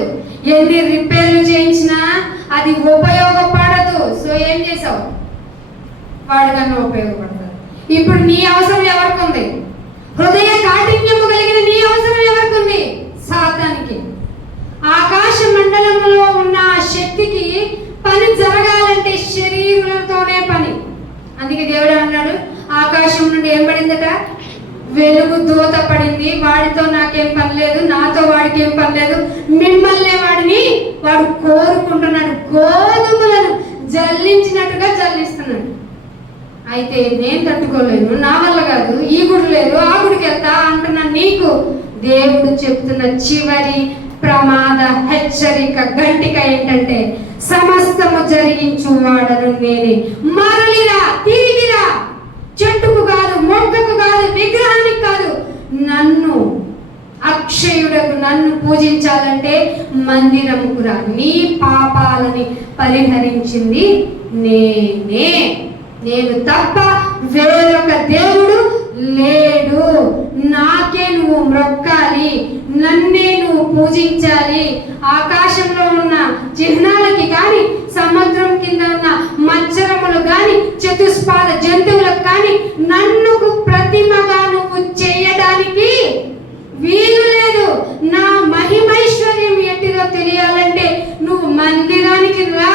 ఎన్ని రిపేర్లు చేయించినా అది ఉపయోగపడదు. సో ఏం చేసావు? వాడికన్నా ఉపయోగపడదు. ఇప్పుడు నీ అవసరం ఎవరికి ఉంది? హృదయ కాఠిన్యము కలిగిన నీ అవసరం ఎవరికి ఉంది? సాతానికి. ఆకాశ మండలంలో ఉన్న శక్తికి పని జరగాలంటే శరీరులతోనే పని. అందుకే దేవుడు అన్నాడు, ఆకాశం నుండి ఏం పడిందట? వెలుగు దూత పడింది. వాడితో నాకేం పని లేదు, నాతో వాడికి ఏం పని లేదు, మిమ్మల్ని వాడు కోరుకుంటున్నాడు. గోధుమలను జల్లించినట్టుగా జల్లిస్తున్నాడు. అయితే నేను తట్టుకోలేను, నా వల్ల కాదు, ఈ గుడి లేదు, ఆ గుడికి వెళ్తా అంటున్నా నీకు దేవుడు చెప్తున్న చివరి ప్రమాద హెచ్చరిక గంటిక ఏంటంటే, సమస్తము జరిగించు వాడను నేనే. మరలిరా, తిరిగిరా. చెట్టుకు కాదు, మొక్కకు కాదు, విగ్రహానికి కాదు, నన్ను అక్షయుడకు నన్ను పూజించాలంటే మందిరముకు రా. నీ పాపాలని పరిహరించింది నేనే. నేను తప్ప వేరొక దేవుడు లేడు. నాకే నువ్వు మ్రొక్కాలి, నన్నే నువ్వు పూజించాలి. ఆకాశంలో ఉన్న చిహ్నాలకి కానీ, సముద్రం కింద ఉన్న మచ్చరములు కానీ, చతుష్పాద జంతువులకు కానీ నన్ను ప్రతిమగా నువ్వు చేయడానికి వీలు లేదు. నా మహిమైశ్వర్యం ఎట్టిదో తెలియాలంటే నువ్వు మందిరానికి రా.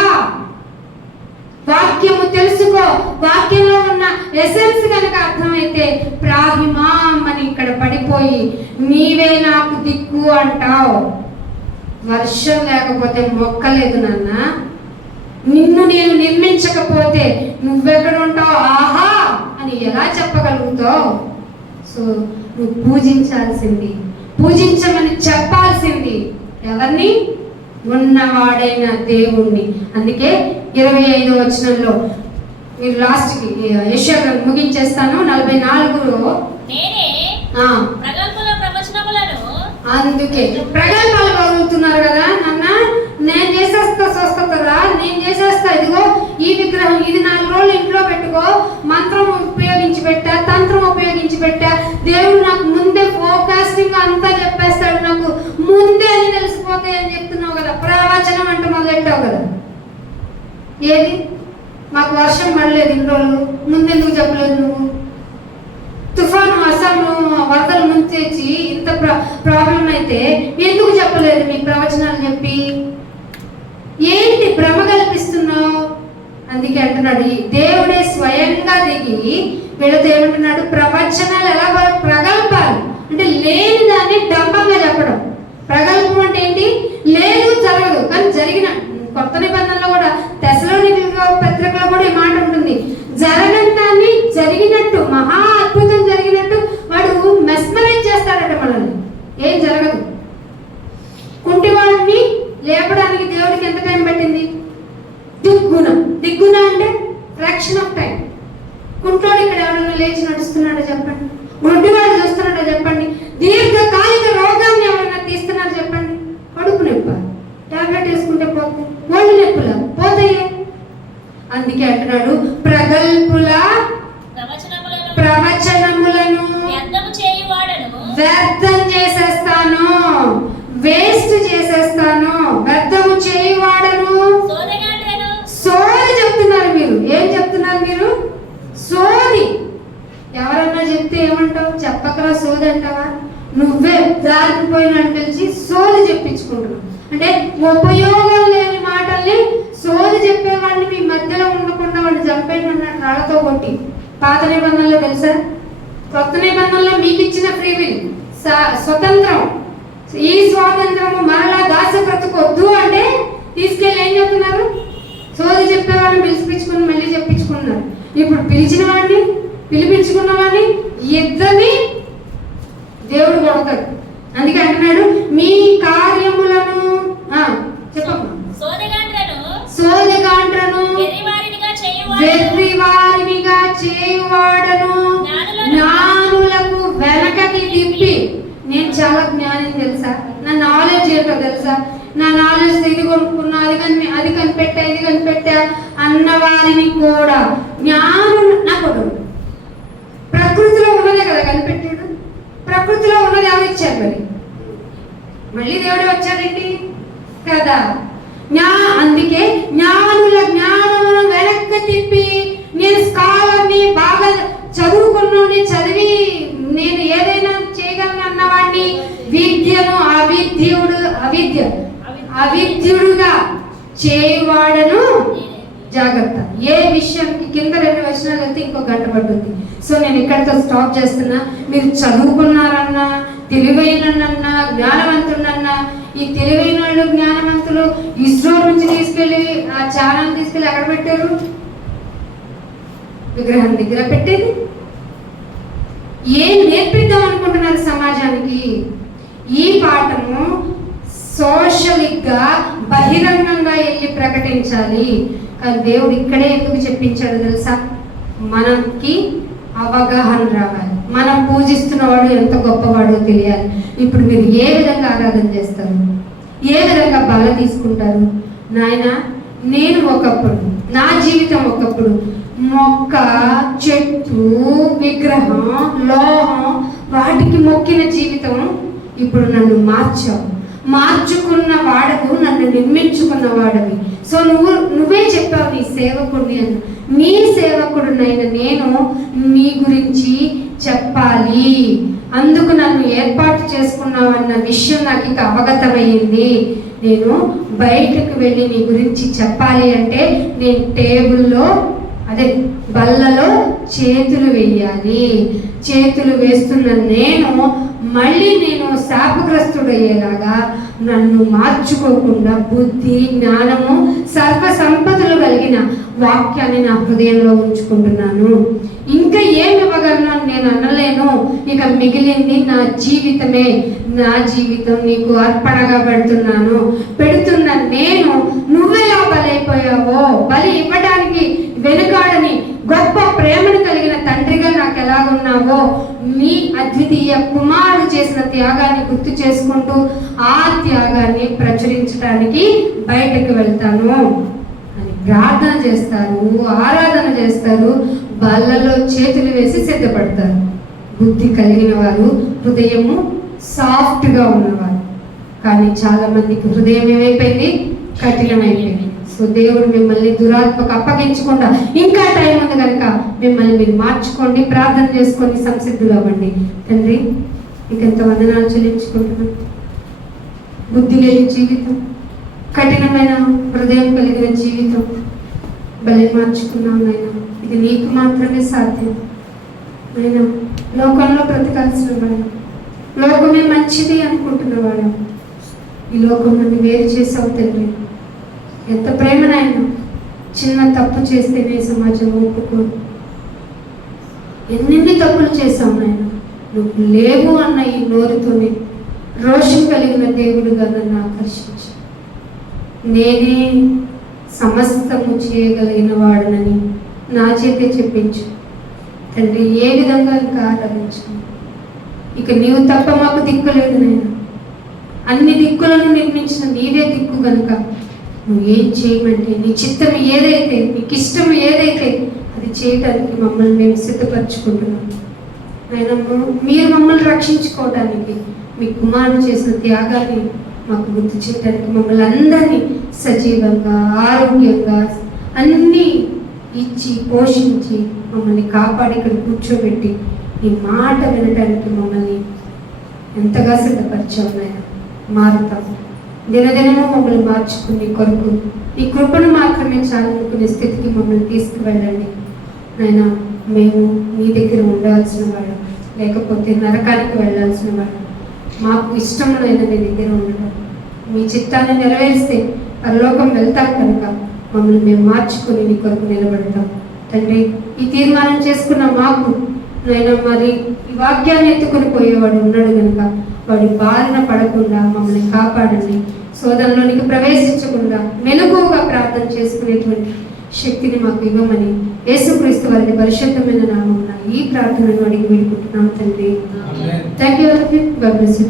వాక్యము తెలుసుకో. వాక్యంలో ఉన్న ఎసెన్స్ కనుక అర్థమైతే ప్రాహిమాం అని ఇక్కడ పడిపోయి నీవే నాకు దిక్కు అంటావు. వర్షం లేకపోతే మొక్కలేదు నాన్న. నిన్ను నేను నిర్మించకపోతే నువ్వెక్కడ ఉంటావు ఆహా అని ఎలా చెప్పగలుగుతావు? సో నువ్వు పూజించాల్సింది, పూజించమని చెప్పాల్సింది ఎవరిని? ఉన్నవాడైన దేవుణ్ణి. అందుకే 25వ వచనంలో మీరు లాస్ట్కి యెషయా ముగించేస్తాను. 44లో అందుకే ప్రగల్భాలు పలుకుతున్నారు కదా నాన్న, నేను చేసేస్తా స్వస్థతరా, నేను చేసేస్తా, ఇదిగో ఈ విగ్రహం ఇది 4 రోజులు ఇంట్లో పెట్టుకో, మంత్రం ఉపయోగించి పెట్టా, తంత్రం ఉపయోగించి పెట్టా, దేవుడు నాకు ముందే ఫోకాస్టింగ్ అంతా చెప్పేస్తాడు, నాకు ముందే అని తెలిసిపోతాయి అని చెప్తున్నావు కదా. ప్రవచనం అంటే మొదలెట్టావు కదా. ఏది? మాకు వర్షం పడలేదు ఇన్ని రోజులు, ముందెందుకు చెప్పలేదు నువ్వు? తుఫాను అసలు వరదలు ముంచేసి ఇంత ప్రాబ్లం అయితే ఎందుకు చెప్పలేదు మీ ప్రవచనాలు చెప్పి? ఏంటి భ్రమ కల్పిస్తున్నావు? అందుకే అంటున్నాడు, దేవుడే స్వయంగా దిగి వీళ్ళతో ఏమంటున్నాడు, ప్రవచనాలు ఎలా ప్రగల్భాలు అంటే లేని దాన్ని డంబంగా చెప్పడం. ప్రగల్భం అంటే ఏంటి? లేదు, జరగదు, కానీ జరిగిన. కొత్త నిబంధనలో కూడా తెస్సలోనికీయుల పత్రికలో కూడా ఈ మాట ఉంటుంది, జరగని దాన్ని జరిగినట్టు, మహా అద్భుతం జరిగినట్టు వాడు మెస్మరైజ్ చేస్తాడట మనల్ని. ఏం జరగదు. కుంటివాడిని లేపడానికి దేవుడికి ఎంత టైం పట్టింది? దిగ్గున అంటే ఫ్రాక్షన్ ఆఫ్ టైం. కుంటోడు ఇక్కడ ఎవరైనా లేచి నడుస్తున్నాడో చెప్పండి, గుడ్డివాడు చూస్తున్నాడో చెప్పండి, దీర్ఘకాలిక రోగాన్ని ఎవరైనా తీస్తున్నారో చెప్పండి. కడుపు నొప్ప టాబ్లెట్ వేసుకుంటే పోతే, ఒళ్ళు నొప్పుల పోతాయే. అందుకే అంటున్నాడు, ప్రగల్పుల ప్రవచనములను వ్యర్థం చేసేస్తాను, వేస్ట్ చేసేస్తాను, వ్యర్థము చేయువాడను. సోది చెప్తున్నారు మీరు. ఏం చెప్తున్నారు మీరు? సోది. ఎవరన్నా చెప్తే ఏమంటావు? చెప్పకరా సోది అంటావా? నువ్వే దారిపోయినట్టు పిలిచి సోది చెప్పించుకుంటున్నావు. అంటే ఉపయోగం లేని మాటల్ని సోది చెప్పేవాడిని మీ మధ్యలో ఉండకుండా వాడిని చంపేయమన్నాడు రాళ్లతో కొట్టి. పాత నిబంధనలో తెలుసా? కొత్త నిబంధనలో మీకు ఇచ్చిన ఫ్రీ విల్, స్వతంత్రం. ఈ స్వాతంత్రము మరలా దాస బ్రతుకొద్దు అంటే తీసుకెళ్ళి ఏం చెప్తున్నారు? సోది చెప్పేవాడిని పిలిపించుకుని మళ్ళీ చెప్పించుకున్నారు. ఇప్పుడు పిలిచిన వాడిని పిలిపించుకున్న వాడిని ఇద్దరిని దేవుడు కొడతాడు. అందుకే అంటున్నాడు, మీ కార్యం చాలా జ్ఞానం తెలుసా, నా నాలెడ్జ్ ఏంటో తెలుసా, నా నాలెడ్జ్ ఇది కొనుక్కున్నా, అది కనిపెట్టా, ఇది కనిపెట్టా అన్న వారిని కూడా జ్ఞానం నాకు ప్రకృతిలో ఉన్నదే కదా కనిపెట్టాడు. ప్రకృతిలో ఉన్నది ఎవరు ఇచ్చారు? మళ్ళీ దేవుడే వచ్చాడండి కదా. అందుకే జ్ఞానుల జ్ఞానమును వెనక్కి తిప్పి, నేను స్కాలర్ని, బాగా చదువుకున్నాను, చదివి నేను ఏదైనా చేయగలను అన్నవాడిని విద్యను అవిద్యుడుగా చేయువాడను జాగ్రత్త. ఏ విషయానికి కింద 2 వచనాలు అయితే ఇంకో గంట పడుతుంది. సో నేను ఇక్కడితో స్టాప్ చేస్తున్నా. మీరు చదువుకున్నారన్నా, తెలివైనన్నా, జ్ఞానవంతులన్నా, ఈ తెలివైన వాళ్ళు జ్ఞానవంతులు ఇస్రో నుంచి తీసుకెళ్ళి ఆ ఛానల్ తీసుకెళ్ళి ఎక్కడ పెట్టారు? విగ్రహం దగ్గర పెట్టేది. ఏం నేర్పిద్దాం అనుకుంటున్నారు సమాజానికి? ఈ పాఠము సోషలిక్గా బహిరంగంగా వెళ్ళి ప్రకటించాలి. కానీ దేవుడు ఇక్కడే ఎందుకు చెప్పించాడు తెలుసా? మనకి అవగాహన రావాలి, మనం పూజిస్తున్నవాడు ఎంత గొప్పవాడో తెలియాలి. ఇప్పుడు మీరు ఏ విధంగా ఆరాధన చేస్తారు, ఏ విధంగా బల తీసుకుంటారు? నాయన, నేను ఒకప్పుడు, నా జీవితం ఒకప్పుడు మొక్క, చెట్టు, విగ్రహం, లోహం వాటికి మొక్కిన జీవితం. ఇప్పుడు నన్ను మార్చుకున్న వాడకు, నన్ను నిర్మించుకున్న వాడవి. సో నువ్వే చెప్పావు నీ సేవకుడిని అని. నీ సేవకుడినైన నేను నీ గురించి చెప్పాలి, అందుకు నన్ను ఏర్పాటు చేసుకున్నావు అన్న విషయం నాకు ఇక అవగతమయ్యింది. నేను బయటకు వెళ్ళి నీ గురించి చెప్పాలి అంటే నేను టేబుల్లో, అదే బల్లలో చేతులు వేయాలి. చేతులు వేస్తున్న నేను మళ్ళీ నేను శాపగ్రస్తుడయ్యేలాగా నన్ను మార్చుకోకుండా బుద్ధి, జ్ఞానము, సర్వ సంపదలు కలిగిన వాక్యాన్ని నా హృదయంలో ఉంచుకుంటున్నాను. ఇంకా ఏమి ఇవ్వగలను నేను అనలేను. ఇక మిగిలింది నా జీవితమే. నా జీవితం నీకు అర్పణగా పెడుతున్న నేను నువ్వెలా బలైపోయావో, బలి ఇవ్వడానికి వెనుకాడని గొప్ప ప్రేమను కలిగిన తండ్రిగా నాకు ఎలాగున్నావో, నీ అద్వితీయ కుమారుడు చేసిన త్యాగాన్ని గుర్తు చేసుకుంటూ ఆ త్యాగాన్ని ప్రచురించడానికి బయటకు వెళ్తాను అని ప్రార్థన చేస్తారు, ఆరాధన చేస్తారు, బల్లలో చేతులు వేసి సిద్ధపడతారు. బుద్ధి కలిగిన వారు, హృదయము సాఫ్ట్గా ఉన్నవారు. కానీ చాలా మందికి హృదయం ఏమైపోయింది? కఠినమైపోయింది. సో దేవుడు మిమ్మల్ని దురాత్మకు అప్పగించకుండా ఇంకా టైం ఉంది కనుక మిమ్మల్ని మీరు మార్చుకోండి, ప్రార్థన చేసుకొని సంసిద్ధులు అవ్వండి. తండ్రి, ఇంకెంత వందనాలు చెల్లించుకుంటున్నాం. బుద్ధి లేని జీవితం, కఠినమైన హృదయం కలిగిన జీవితం బలి మార్చుకున్నాం నాయన. ఇది నీకు మాత్రమే సాధ్యం నాయన. లోకంలో బ్రతకాల్సిన వాడు, లోకమే మంచిది అనుకుంటున్నవాడు, ఈ లోకం నుండి వేరు చేసావు తండ్రి. ఎంత ప్రేమ నాయన. చిన్న తప్పు చేస్తేనే సమాజం ఒప్పుకోదు. ఎన్నెన్ని తప్పులు చేశావు నాయన. నువ్వు లేవు అన్న ఈ నోరుతోనే రోషం కలిగిన దేవుడుగా నన్ను ఆకర్షించు. నేనే సమస్తము చేయగలిగిన వాడునని నా చేతే చెప్పించు తండ్రి. ఏ విధంగా ఇంకా ఆరాధించు. ఇక నీవు తప్ప మాకు దిక్కు లేదు నాయన. అన్ని దిక్కులను నిర్మించిన నీవే దిక్కు కనుక నువ్వు ఏం చేయమంటే, నీ చిత్తం ఏదైతే, నీకు ఇష్టం ఏదైతే అది చేయడానికి మమ్మల్ని మేము సిద్ధపరచుకుంటున్నాం ఆయన. మీరు మమ్మల్ని రక్షించుకోవడానికి మీ కుమారుడు చేసిన త్యాగాన్ని మాకు గుర్తు చేయడానికి మమ్మల్ని అందరినీ సజీవంగా, ఆరోగ్యంగా అన్నీ ఇచ్చి పోషించి మమ్మల్ని కాపాడి ఇక్కడ కూర్చోబెట్టి ఈ మాట వినడానికి మమ్మల్ని ఎంతగా సిద్ధపరిచావు నాయన. మారుతాం దినదినము మమ్మల్ని మార్చుకుని కొరకు ఈ కృపను మాత్రమే చాలుకునే స్థితికి మమ్మల్ని తీసుకువెళ్ళండి నాయన. మేము మీ దగ్గర ఉండాల్సిన వాళ్ళం, లేకపోతే నరకానికి వెళ్ళాల్సిన వాళ్ళం. మాకు ఇష్టం లేదు మీ దగ్గర ఉండడం. మీ చిత్తాన్ని నెరవేరిస్తే పరలోకం వెళ్తాం కనుక మమ్మల్ని మేము మార్చుకొని నీ కొరకు నిలబడతాం తండ్రి. ఈ తీర్మానం చేసుకున్న మాకు నాయన, మరి ఈ వాక్యాన్ని ఎత్తుకొని పోయేవాడు ఉన్నాడు కనుక వాడి బారిన పడకుండా మమ్మల్ని కాపాడండి. శోధనలోనికి ప్రవేశించకుండా మెలకువగా ప్రార్థన చేసుకునేటువంటి శక్తిని మాకు ఇవ్వమని యేసుక్రీస్తు వారి పరిశుద్ధమైన నామమున ఈ ప్రార్థనను అడిగి వేడుకుంటున్నాం తండ్రి. Thank you. God bless you.